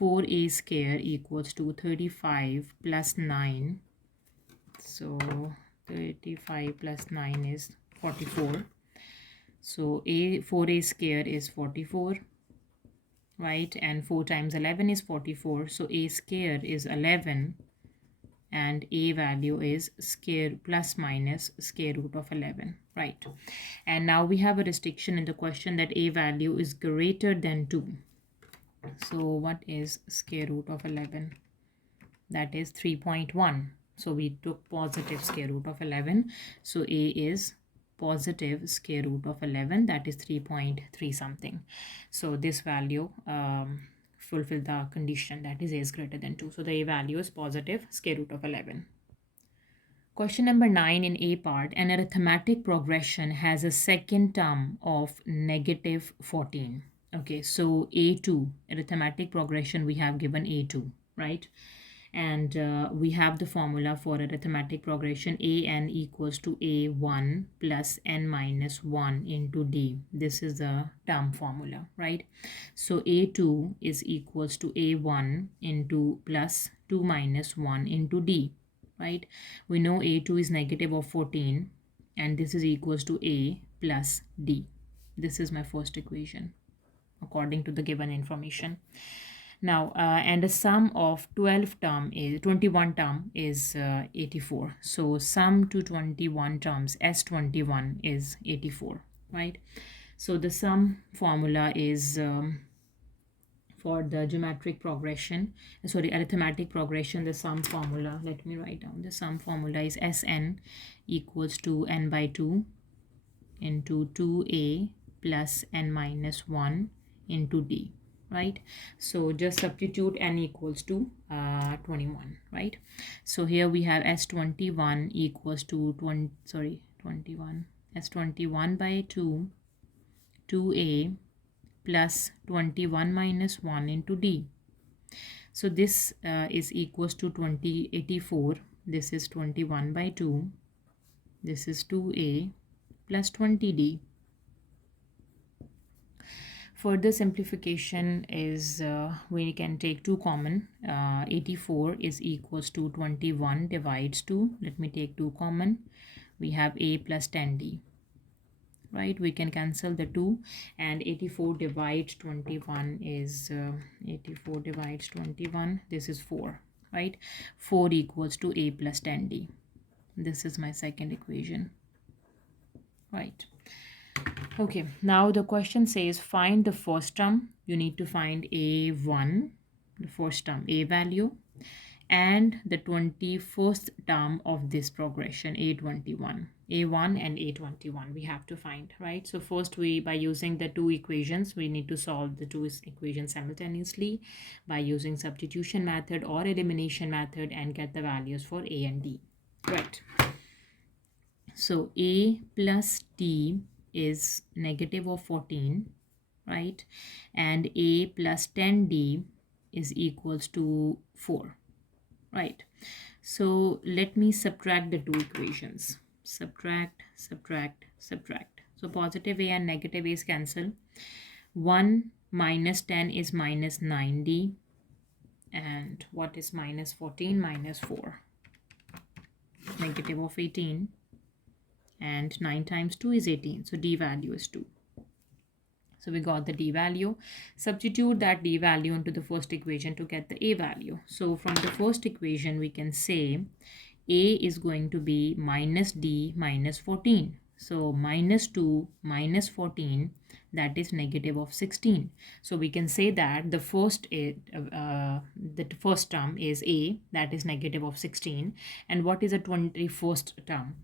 4a square equals to 35 plus 9. So 35 plus 9 is 44. So 4a square is 44, right? And 4 times 11 is 44. So a square is 11, and a value is square plus minus square root of 11, right? And now we have a restriction in the question that a value is greater than 2. So what is square root of 11? That is 3.1. So we took positive square root of 11. So a is positive square root of 11, that is 3.3 something. So this value fulfill the condition, that is a is greater than 2. So the a value is positive square root of 11. Question number 9 in a part, an arithmetic progression has a second term of negative 14. Okay, so a2, arithmetic progression, we have given a2, right? And we have the formula for arithmetic progression, an equals to a1 plus n minus 1 into d. This is the term formula, right? So a2 is equals to a1 into plus 2 minus 1 into d, right? We know a2 is negative of 14, and this is equals to a plus d. This is my first equation according to the given information. Now, and the sum of 21 term is 84. So sum to 21 terms, S21 is 84, right? So the sum formula is for the arithmetic progression, the sum formula, let me write down. The sum formula is Sn equals to n by 2 into 2a plus n minus 1 into d, right? So just substitute n equals to 21, right? So here we have S21 equals to 21, S21 by 2, 2a plus 21 minus 1 into d. So this is equals to 84. This is 21 by 2. This is 2a plus 20d. Further simplification is we can take 2 common. 84 is equals to 21 divides 2. Let me take 2 common. We have a plus 10d, right? We can cancel the 2, and 84 divides 21 is 84 divides 21. This is 4, right? 4 equals to a plus 10d. This is my second equation, right? Okay, now the question says find the first term. You need to find a1, the first term, a value, and the 21st term of this progression, a21, a1 and a21 we have to find, right? So first, we by using the 2 equations, we need to solve the 2 equations simultaneously by using substitution method or elimination method and get the values for a and d, right? So a plus d is negative of 14, right? And a plus 10d is equals to 4, right? So let me subtract the 2 equations. subtract, subtract, subtract. So positive a and negative a's cancel. 1 minus 10 is minus 9d. And what is minus 14? Minus 4. Negative of 18. And 9 times 2 is 18. So d value is 2. So we got the d value. Substitute that d value into the first equation to get the a value. So from the first equation, we can say a is going to be minus d minus 14. So minus 2 minus 14, that is negative of 16. So we can say that the first term is a, that is negative of 16. And what is the 21st term?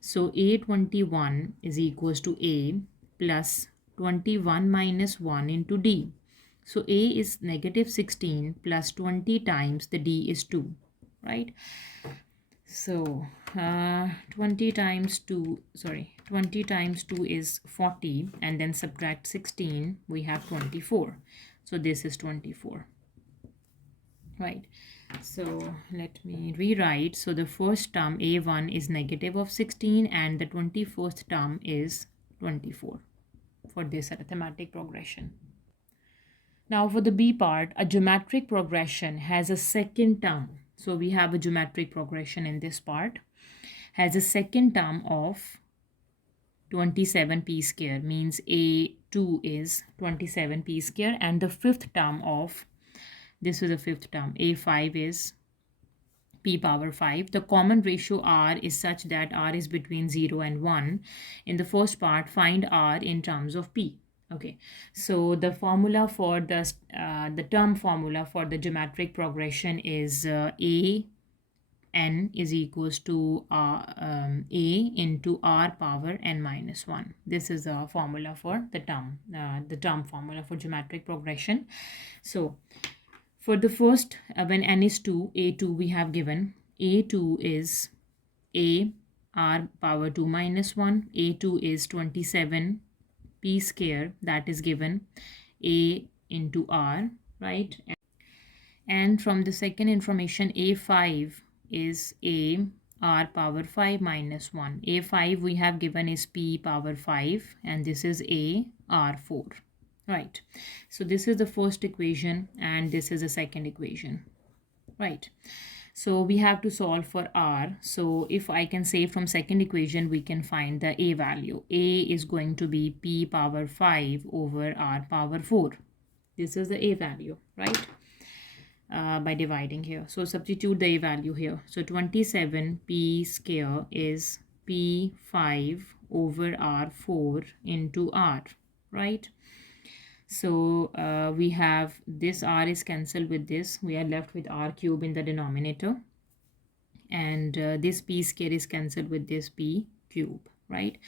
So a21 is equals to a plus 21 minus 1 into d. So a is negative 16 plus 20 times the d is 2, right? So 20 times 2 is 40, and then subtract 16, we have 24. So this is 24, right? So let me rewrite. So the first term a1 is negative of 16 and the 21st term is 24 for this arithmetic progression. Now for the B part, a geometric progression has a second term. So we have a geometric progression in this part, has a second term of 27p square, means a2 is 27p square, and the fifth term of, this is the fifth term, a5 is p power 5. The common ratio r is such that r is between 0 and 1. In the first part, find r in terms of p. Okay, so the formula for the term formula for the geometric progression is a n is equals to a into r power n minus 1. This is the formula for the term formula for geometric progression. So for the first, when n is 2, a2 we have given. a2 is a r power 2 minus 1. a2 is 27 p square, that is given a into r, right? And from the second information, a5 is a r power 5 minus 1. a5 we have given is p power 5, and this is a r4, right? So this is the first equation and this is the second equation, right? So we have to solve for r. So if I can say from second equation, we can find the a value. A is going to be p power 5 over r power 4. This is the a value, right? By dividing here. So substitute the a value here. So 27p square is p5 over r4 into r, right? So we have this r is cancelled with this. We are left with r cube in the denominator. And this p square is cancelled with this p cube, right?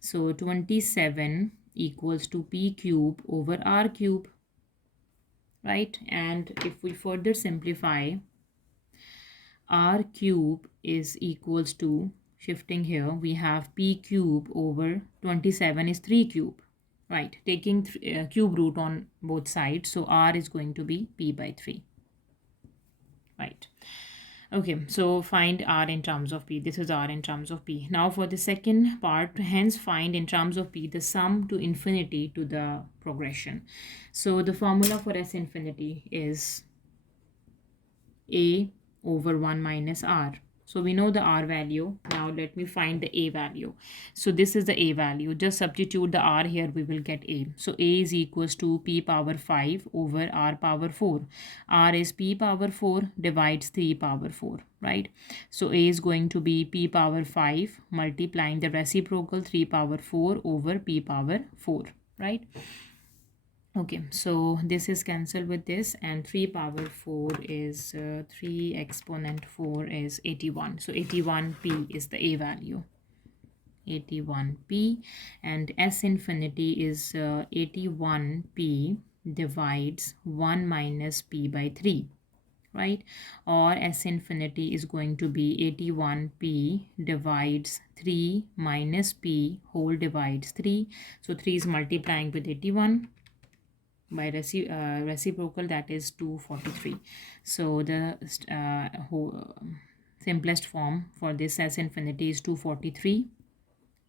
So 27 equals to p cube over r cube, right? And if we further simplify, r cube is equals to, shifting here, we have p cube over 27 is 3 cube, right? Taking cube root on both sides, so r is going to be p by 3, right? Okay, so find r in terms of p. This is r in terms of p. Now for the second part, hence find in terms of p the sum to infinity to the progression. So the formula for s infinity is a over 1 minus r. So we know the r value. Now let me find the a value. So this is the a value. Just substitute the r here, we will get a. So a is equals to p power 5 over r power 4. R is p power 4 divides 3 power 4, right? So a is going to be p power 5 multiplying the reciprocal 3 power 4 over p power 4, right? Okay, so this is cancelled with this, and 3 power 4 is 3 exponent 4 is 81. So 81p is the a value, 81p, and s infinity is 81p divides 1 minus p by 3, right? Or s infinity is going to be 81p divides 3 minus p whole divides 3. So 3 is multiplying with 81 by reciprocal, that is 243. So the simplest form for this S infinity is 243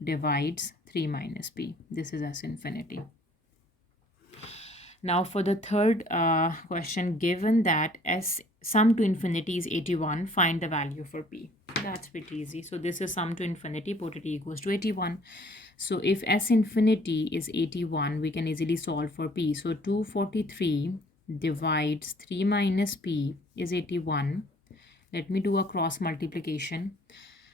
divides 3 minus p. This is S infinity. Now for the third question, given that S sum to infinity is 81, find the value for p. That's pretty easy. So this is sum to infinity, put it equals to 81. So if S infinity is 81, we can easily solve for p. So 243 divides 3 minus p is 81. Let me do a cross multiplication.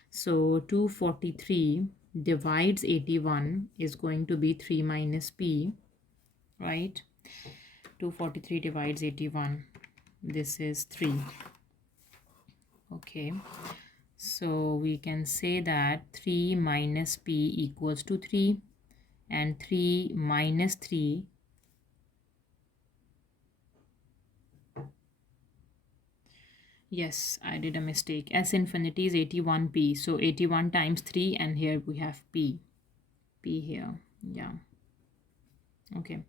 So 243 divides 81 is going to be 3 minus p, right? 243 divides 81. This is 3. Okay. So we can say that 3 minus p equals to 3, and 3 minus 3 yes, I did a mistake. S infinity is 81p. So 81 times 3, and here we have p. P here. Yeah. Okay.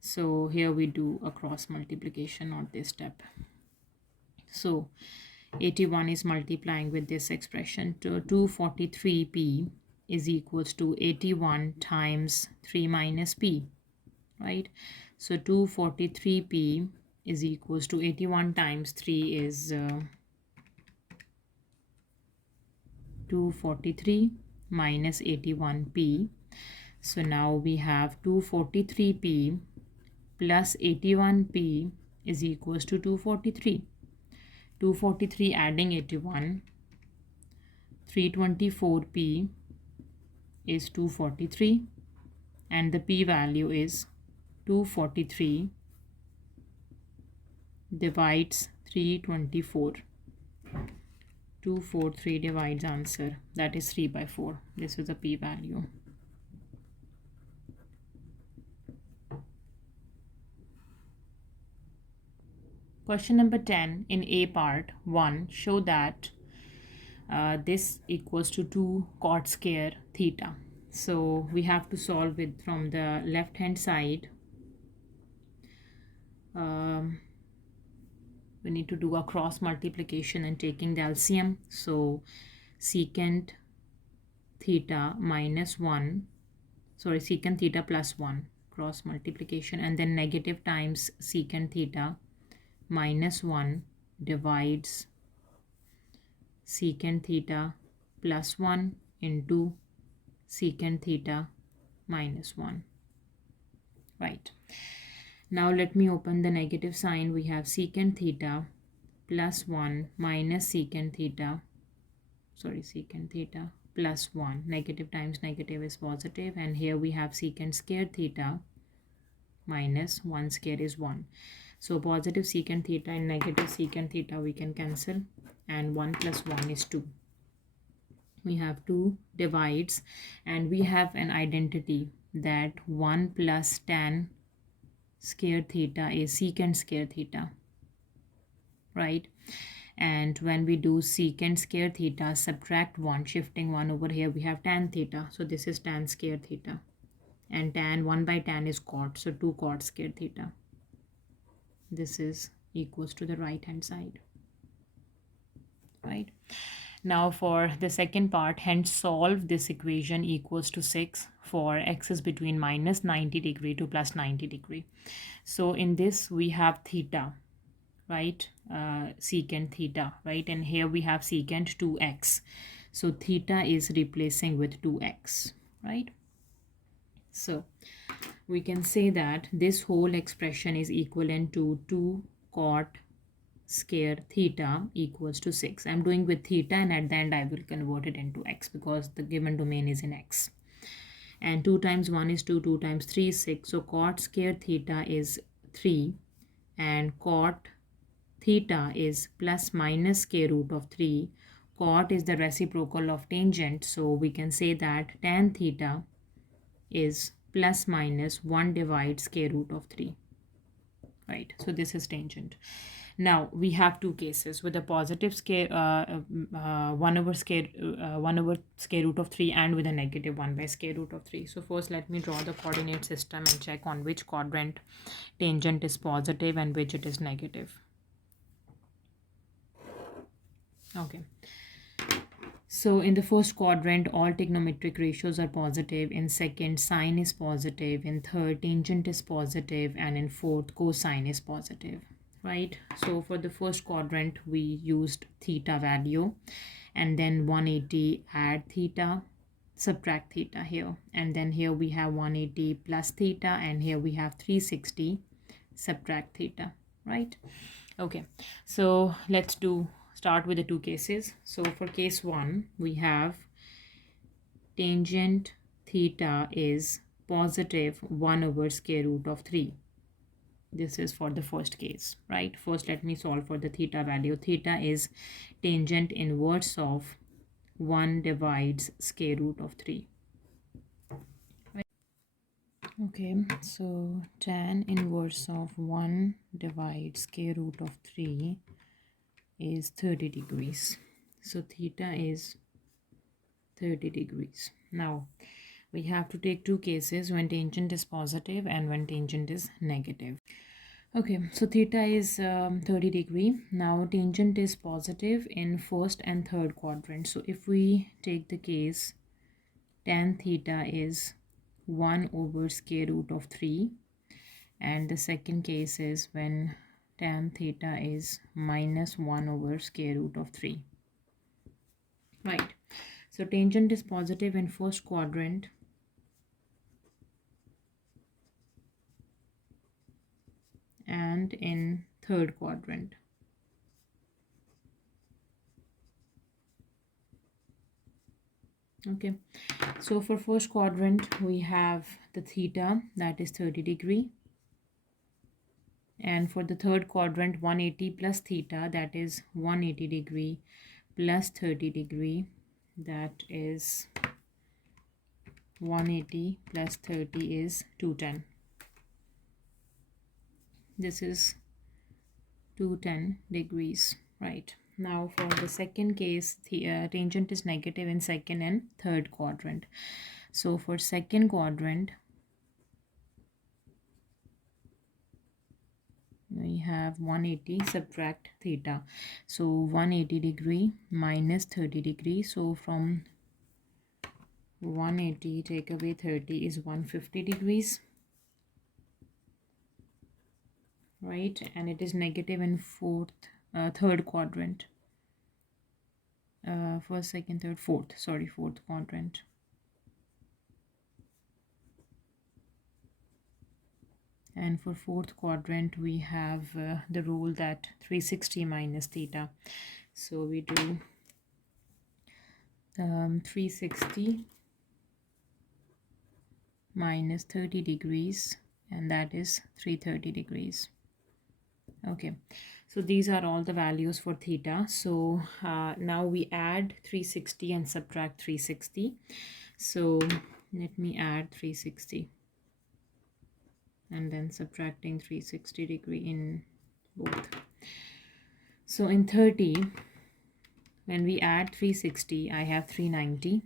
So here we do a cross multiplication on this step. So 81 is multiplying with this expression. To 243p is equals to 81 times 3 minus p, right? So 243p is equals to 81 times 3 is 243 minus 81p. So now we have 243p plus 81p is equals to 243. 243 adding 81, 324p is 243, and the p value is 243 divides 324. 243 divides answer, that is 3 by 4. This is the p value. Question number 10 in A part 1, show that this equals to 2 cot square theta. So we have to solve it from the left hand side. We need to do a cross multiplication and taking the LCM. So secant theta minus 1, sorry, secant theta plus 1, cross multiplication, and then negative times secant theta minus 1 divides secant theta plus 1 into secant theta minus 1. Right. Now let me open the negative sign. We have secant theta plus 1 minus secant theta, sorry, secant theta plus 1. Negative times negative is positive, and here we have secant square theta minus 1 square is 1. So positive secant theta and negative secant theta we can cancel, and 1 plus 1 is 2. We have 2 divides, and we have an identity that 1 plus tan square theta is secant square theta, right? And when we do secant square theta, subtract 1, shifting 1 over here, we have tan theta. So this is tan square theta, and tan 1 by tan is cot, so 2 cot square theta. This is equals to the right hand side, right? Now for the second part, hence solve this equation equals to 6 for x is between minus 90 degree to plus 90 degree. So in this we have theta, right? Secant theta, right? And here we have secant 2x. So theta is replacing with 2x, right? So we can say that this whole expression is equivalent to 2 cot square theta equals to 6. I'm doing with theta, and at the end I will convert it into x because the given domain is in x. And 2 times 1 is 2, 2 times 3 is 6. So cot square theta is 3, and cot theta is plus minus square root of 3. Cot is the reciprocal of tangent, so we can say that tan theta is plus minus 1 divides square root of 3, right? So this is tangent. Now we have two cases with a positive square 1 over square root of 3, and with a negative 1 by square root of 3. So first let me draw the coordinate system and check on which quadrant tangent is positive and which it is negative. Okay. So in the first quadrant, all trigonometric ratios are positive. In second, sine is positive. In third, tangent is positive. And in fourth, cosine is positive, right? So for the first quadrant, we used theta value, and then 180 add theta, subtract theta here. And then here we have 180 plus theta, and here we have 360 subtract theta, right? Okay, so let's start with the two cases. So for case 1, we have tangent theta is positive 1 over square root of 3. This is for the first case, right? First, let me solve for the theta value. Theta is tangent inverse of 1 divides square root of 3. Okay, so tan inverse of 1 divides square root of 3 is 30 degrees. So theta is 30 degrees. Now we have to take two cases, when tangent is positive and when tangent is negative. Okay, so theta is 30 degree. Now tangent is positive in first and third quadrant. So if we take the case tan theta is 1 over square root of 3, and the second case is when tan theta is minus 1 over square root of 3, right? So tangent is positive in first quadrant and in third quadrant. Okay, so for first quadrant we have the theta, that is 30 degree, and for the third quadrant 180 plus theta, that is 180 degree, plus 30 degree, that is 180 plus 30 is 210. This is 210 degrees, right? Now for the second case, the tangent is negative in second and third quadrant. So for second quadrant, we have 180 subtract theta. So 180 degree minus 30 degree. So from 180 take away 30 is 150 degrees, right? And it is negative in third quadrant. First, second, third, fourth. Sorry, fourth quadrant. And for fourth quadrant, we have the rule that 360 minus theta. So we do 360 minus 30 degrees, and that is 330 degrees. Okay, so these are all the values for theta. So now we add 360 and subtract 360. So let me add 360 and then subtracting 360 degree in both. So in 30, when we add 360, I have 390.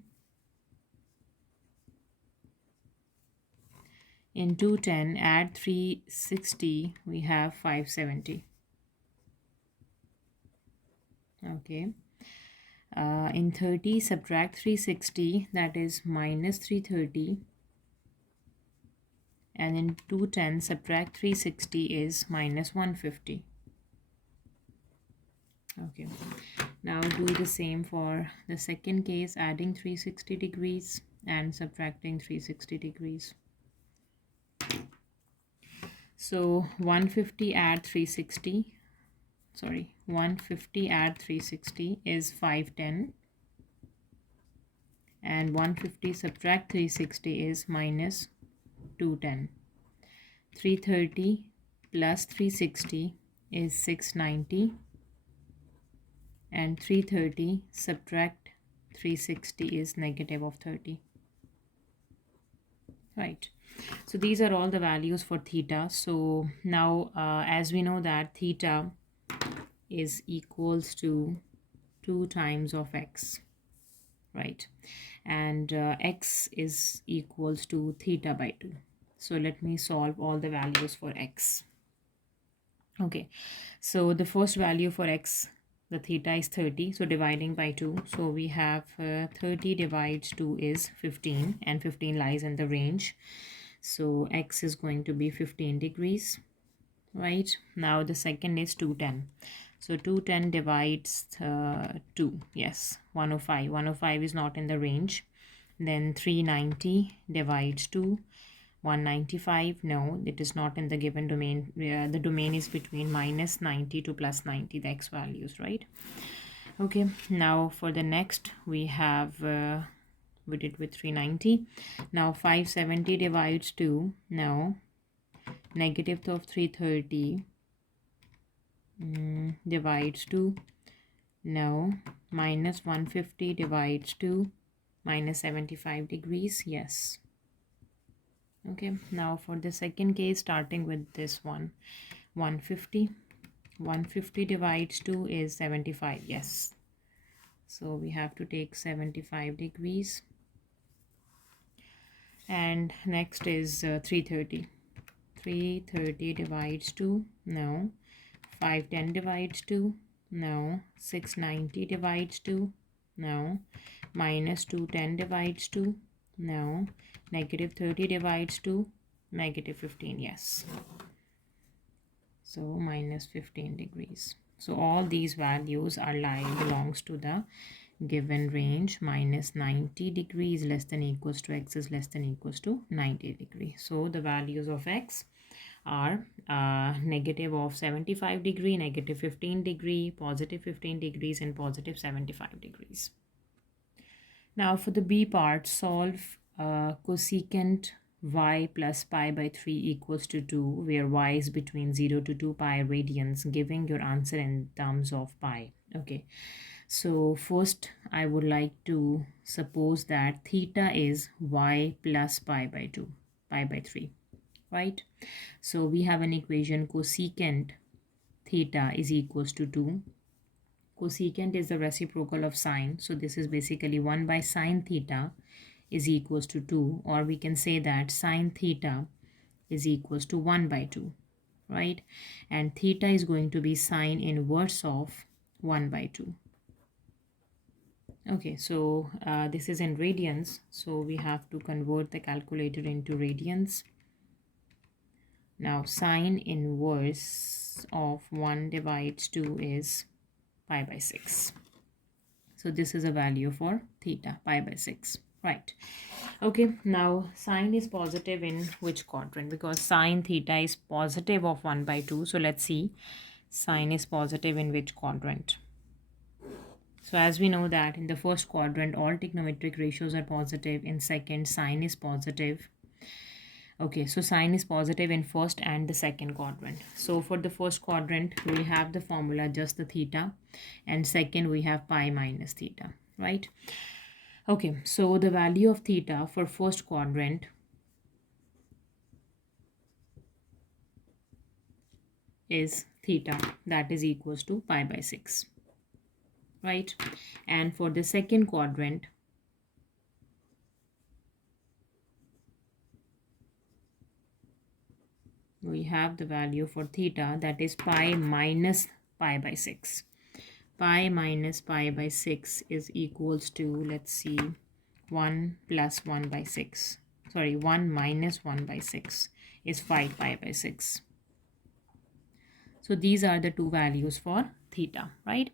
In 210, add 360, we have 570. Okay. In 30, subtract 360, that is minus 330. And in 210, subtract 360 is minus 150. Okay. Now do the same for the second case, adding 360 degrees and subtracting 360 degrees. So 150 add 360, sorry, 150 add 360 is 510, and 150 subtract 360 is minus 210. 330 plus 360 is 690, and 330 subtract 360 is negative of 30. Right, so these are all the values for theta. So now as we know that theta is equals to 2 times of x, right? And x is equals to theta by 2. So let me solve all the values for x. Okay, so the first value for x The theta is 30, so dividing by 2. So we have 30 divides 2 is 15, and 15 lies in the range. So x is going to be 15 degrees, right? Now the second is 210. So 210 divides 2, yes, 105. 105 is not in the range. Then 390 divides 2, 195. No, it is not in the given domain. The domain is between minus 90 to plus 90, the x values, right? Okay, now for the next we have we did with 390. Now 570 divides 2. No, negative of 330 divides 2. No, minus 150 divides 2, minus 75 degrees. Yes. Okay, now for the second case, starting with this one, 150. 150 divides 2 is 75. Yes. So we have to take 75 degrees. And next is 330. 330 divides 2. No. 510 divides 2. No. 690 divides 2. No. Minus 210 divides 2. No. Negative 30 divides 2. Negative 15. Yes. So minus 15 degrees. So all these values are belongs to the given range. Minus 90 degrees less than equals to x is less than equals to 90 degrees. So the values of x are negative of 75 degree, negative 15 degree, positive 15 degrees, and positive 75 degrees. Now for the B part, solve cosecant y plus pi by 3 equals to 2, where y is between 0 to 2 pi radians, giving your answer in terms of pi. Okay, so first I would like to suppose that theta is y plus pi by 2, pi by 3, right? So we have an equation cosecant theta is equals to 2. Cosecant is the reciprocal of sine, so this is basically 1 by sine theta is equals to 2, or we can say that sine theta is equals to 1 by 2, right? And theta is going to be sine inverse of 1 by 2. Okay, so this is in radians, so we have to convert the calculator into radians. Now sine inverse of 1 divides 2 is pi by 6. So this is a value for theta, pi by 6, right? Okay, now sine is positive in which quadrant? Because sine theta is positive of 1 by 2. So let's see, sine is positive in which quadrant? So as we know that in the first quadrant, all trigonometric ratios are positive. In second, sine is positive. Okay, so sine is positive in first and the second quadrant. So for the first quadrant, we have the formula just the theta, and second we have pi minus theta, right? Okay, so the value of theta for first quadrant is theta, that is equals to pi by 6, right? And for the second quadrant, we have the value for theta, that is pi minus pi by 6. Pi minus pi by 6 is equals to, let's see, 1 plus 1 by 6. Sorry, 1 minus 1 by 6 is 5 pi by 6. So these are the two values for theta, right?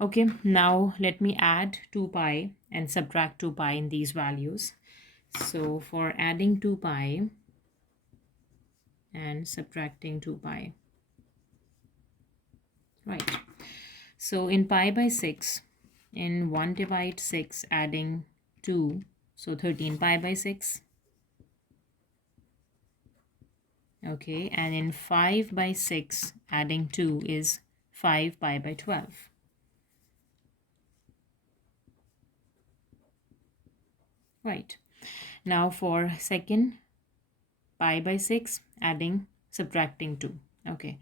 Okay, now let me add 2 pi and subtract 2 pi in these values. So for adding 2 pi and subtracting 2 pi, right? So in pi by 6, in 1 divide 6, adding 2, so 13 pi by 6. Okay, and in 5 by 6, adding 2 is 5 pi by 12. Right. Now for second, pi by 6, adding, subtracting 2. Okay.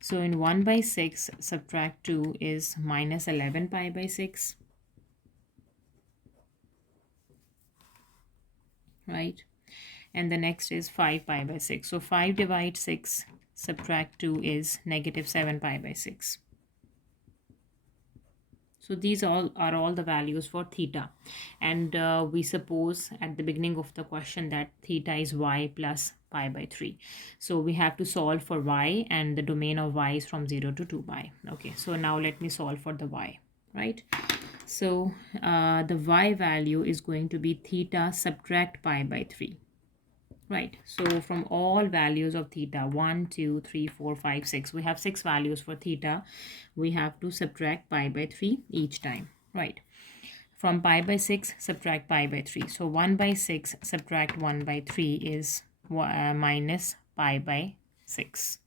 So in 1 by 6, subtract 2 is minus 11 pi by 6. Right. And the next is 5 pi by 6. So 5 divide 6, subtract 2 is negative 7 pi by 6. So these are all the values for theta. And we suppose at the beginning of the question that theta is y plus pi by 3. So we have to solve for y, and the domain of y is from 0 to 2 pi. Okay, so now let me solve for the y, right? So the y value is going to be theta subtract pi by 3. Right, so from all values of theta 1, 2, 3, 4, 5, 6, we have 6 values for theta. We have to subtract pi by 3 each time. Right, from pi by 6 subtract pi by 3. So 1 by 6 subtract 1 by 3 is minus pi by 6.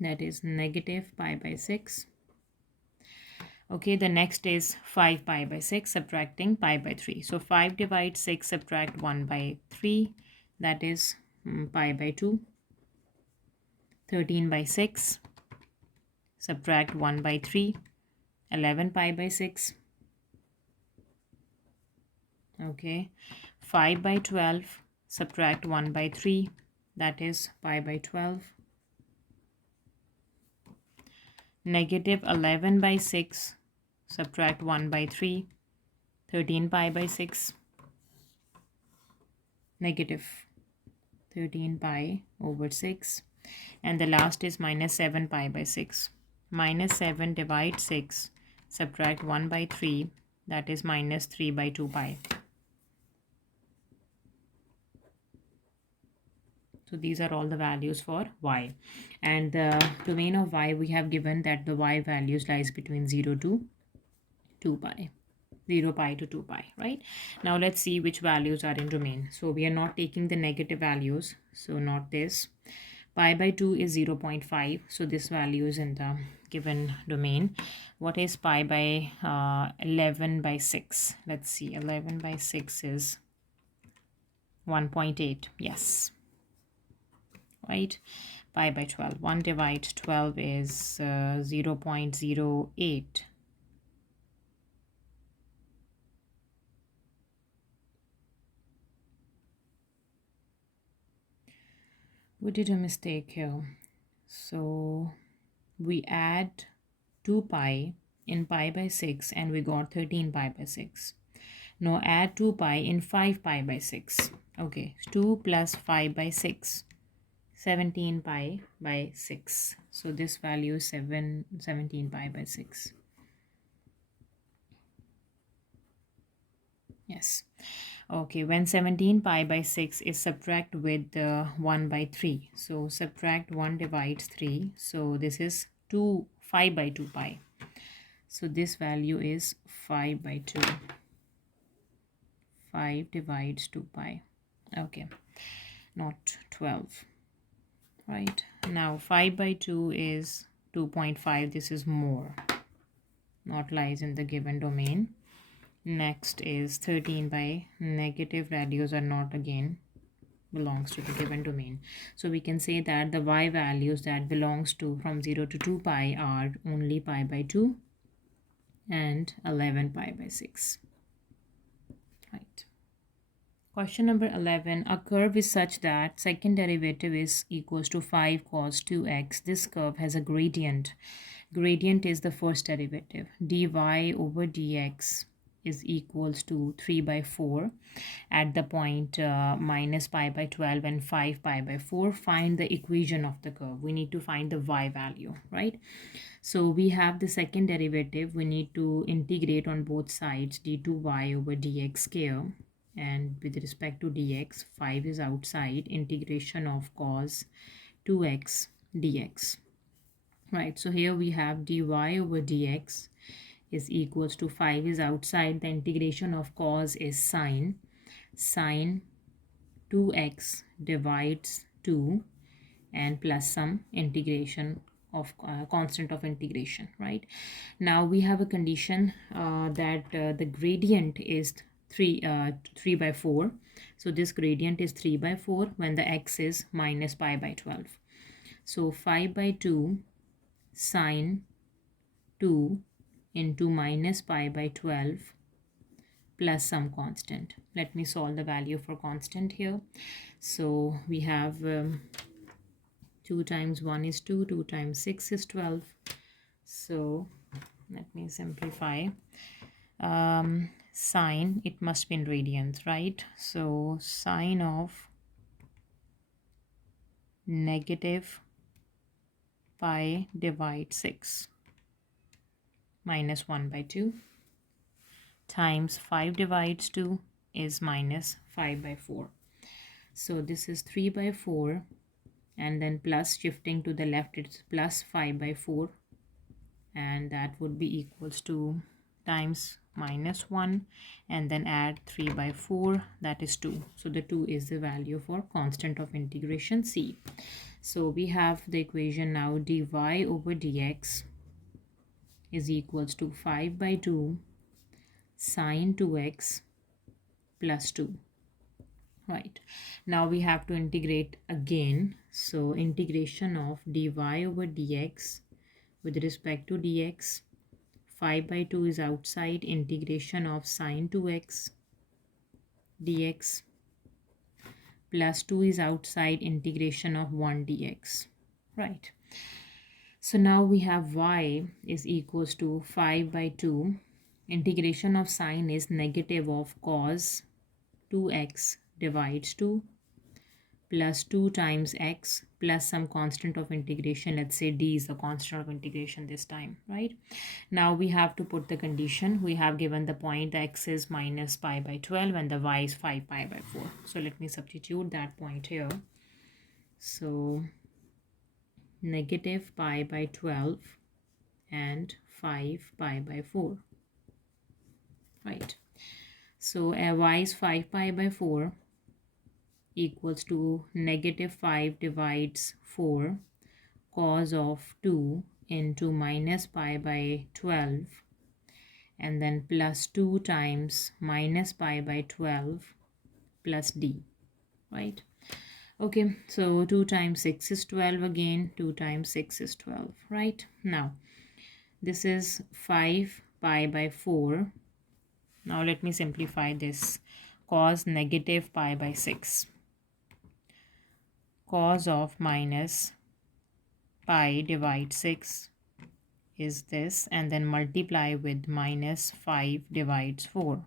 That is negative pi by 6. Okay, the next is 5 pi by 6 subtracting pi by 3. So 5 divides 6, subtract 1 by 3, that is pi by 2. 13 by 6 subtract 1 by 3, 11 pi by 6. Okay, 5 by 12 subtract 1 by 3, that is pi by 12. Negative 11 by 6 subtract 1 by 3, 13 pi by 6. Negative 13 pi over 6. And the last is minus 7 pi by 6. Minus 7 divide 6, subtract 1 by 3, that is minus 3 by 2 pi. So these are all the values for y. And the domain of y, we have given that the y values lies between 0 to 2 pi. 0 pi to 2 pi, right? Now let's see which values are in domain. So we are not taking the negative values, so not this. Pi by 2 is 0 0.5, so this value is in the given domain. What is pi by 11 by 6? Let's see, 11 by 6 is 1.8, yes, right? Pi by 12, 1 divide 12 is 0 0.08. We did a mistake here. So we add 2 pi in pi by 6 and we got 13 pi by 6. Now add 2 pi in 5 pi by 6. Okay, 2 plus 5 by 6. 17 pi by 6. So this value is 17 pi by 6. Yes. Okay, when 17 pi by 6 is subtract with 1 by 3. So subtract 1 divides 3. So this is 5 by 2 pi. So this value is 5 by 2. 5 divides 2 pi. Okay, not 12. Right, now 5 by 2 is 2.5. This is more, not lies in the given domain. Next is 13 by negative values are not again belongs to the given domain. So we can say that the y values that belongs to from 0 to 2 pi are only pi by 2 and 11 pi by 6. Right. Question number 11. A curve is such that second derivative is equals to 5 cos 2x. This curve has a gradient. Gradient is the first derivative. dy over dx is equals to 3 by 4 at the point minus pi by 12 and 5 pi by 4. Find the equation of the curve. We need to find the y value, right? So we have the second derivative. We need to integrate on both sides d2y over dx square. And with respect to dx, 5 is outside, integration of cos 2x dx. Right, so here we have dy over dx is equals to 5 is outside, the integration of cos is sine 2x divides 2 and plus some integration of constant of integration. Right, now we have a condition that the gradient is 3 by 4. So this gradient is 3 by 4 when the x is minus pi by 12. So 5 by 2 sine 2 into minus pi by 12 plus some constant. Let me solve the value for constant here. So we have 2 times 1 is 2, 2 times 6 is 12. So let me simplify. Sine, it must be in radians, right? So sine of negative pi divide 6 minus 1 by 2 times 5 divides 2 is minus 5 by 4. So this is 3 by 4, and then plus, shifting to the left, it's plus 5 by 4, and that would be equals to times minus 1, and then add 3 by 4, that is 2. So the 2 is the value for constant of integration c. So we have the equation now, dy over dx is equals to 5 by 2 sine 2x plus 2. Right, now we have to integrate again. So integration of dy over dx with respect to dx, 5 by 2 is outside, integration of sine 2x dx plus 2 is outside, integration of 1 dx. Right, so now we have y is equals to 5 by 2, integration of sine is negative of cos 2x divides 2 plus 2 times x plus some constant of integration. Let's say d is the constant of integration this time, right? Now we have to put the condition. We have given the point the x is minus pi by 12 and the y is 5 pi by 4. So let me substitute that point here. So negative pi by 12 and 5 pi by 4. Right. So y is 5 pi by 4 equals to negative 5 divides 4 cos of 2 into minus pi by 12, and then plus 2 times minus pi by 12 plus d, right? Okay, so 2 times 6 is 12 again, 2 times 6 is 12, right? Now this is 5 pi by 4. Now let me simplify this. Cos negative pi by 6, cos of minus pi divide 6 is this, and then multiply with minus 5 divides 4.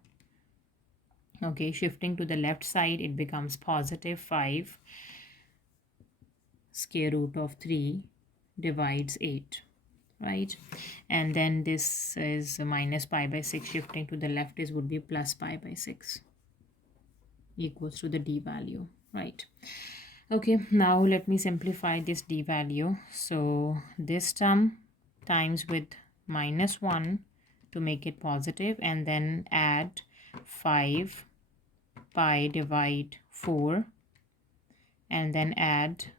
Okay, shifting to the left side, it becomes positive 5 square root of 3 divides 8, right? And then this is minus pi by 6, shifting to the left is would be plus pi by 6 equals to the d value, right? Okay, now let me simplify this d value. So this term times with minus 1 to make it positive, and then add 5 pi divide 4, and then add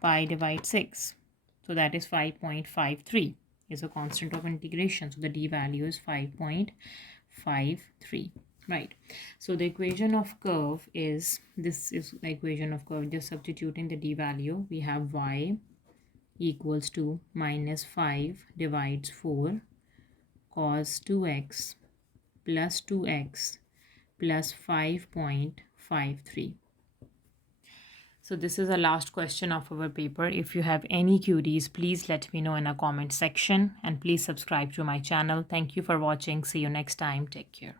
pi divide 6. So that is 5.53 is a constant of integration. So the d value is 5.53. Right, so the equation of curve is, this is the equation of curve, just substituting the d value. We have y equals to minus 5 divides 4 cos 2x plus 2x plus 5.53. So this is the last question of our paper. If you have any queries, please let me know in a comment section, and please subscribe to my channel. Thank you for watching. See you next time. Take care.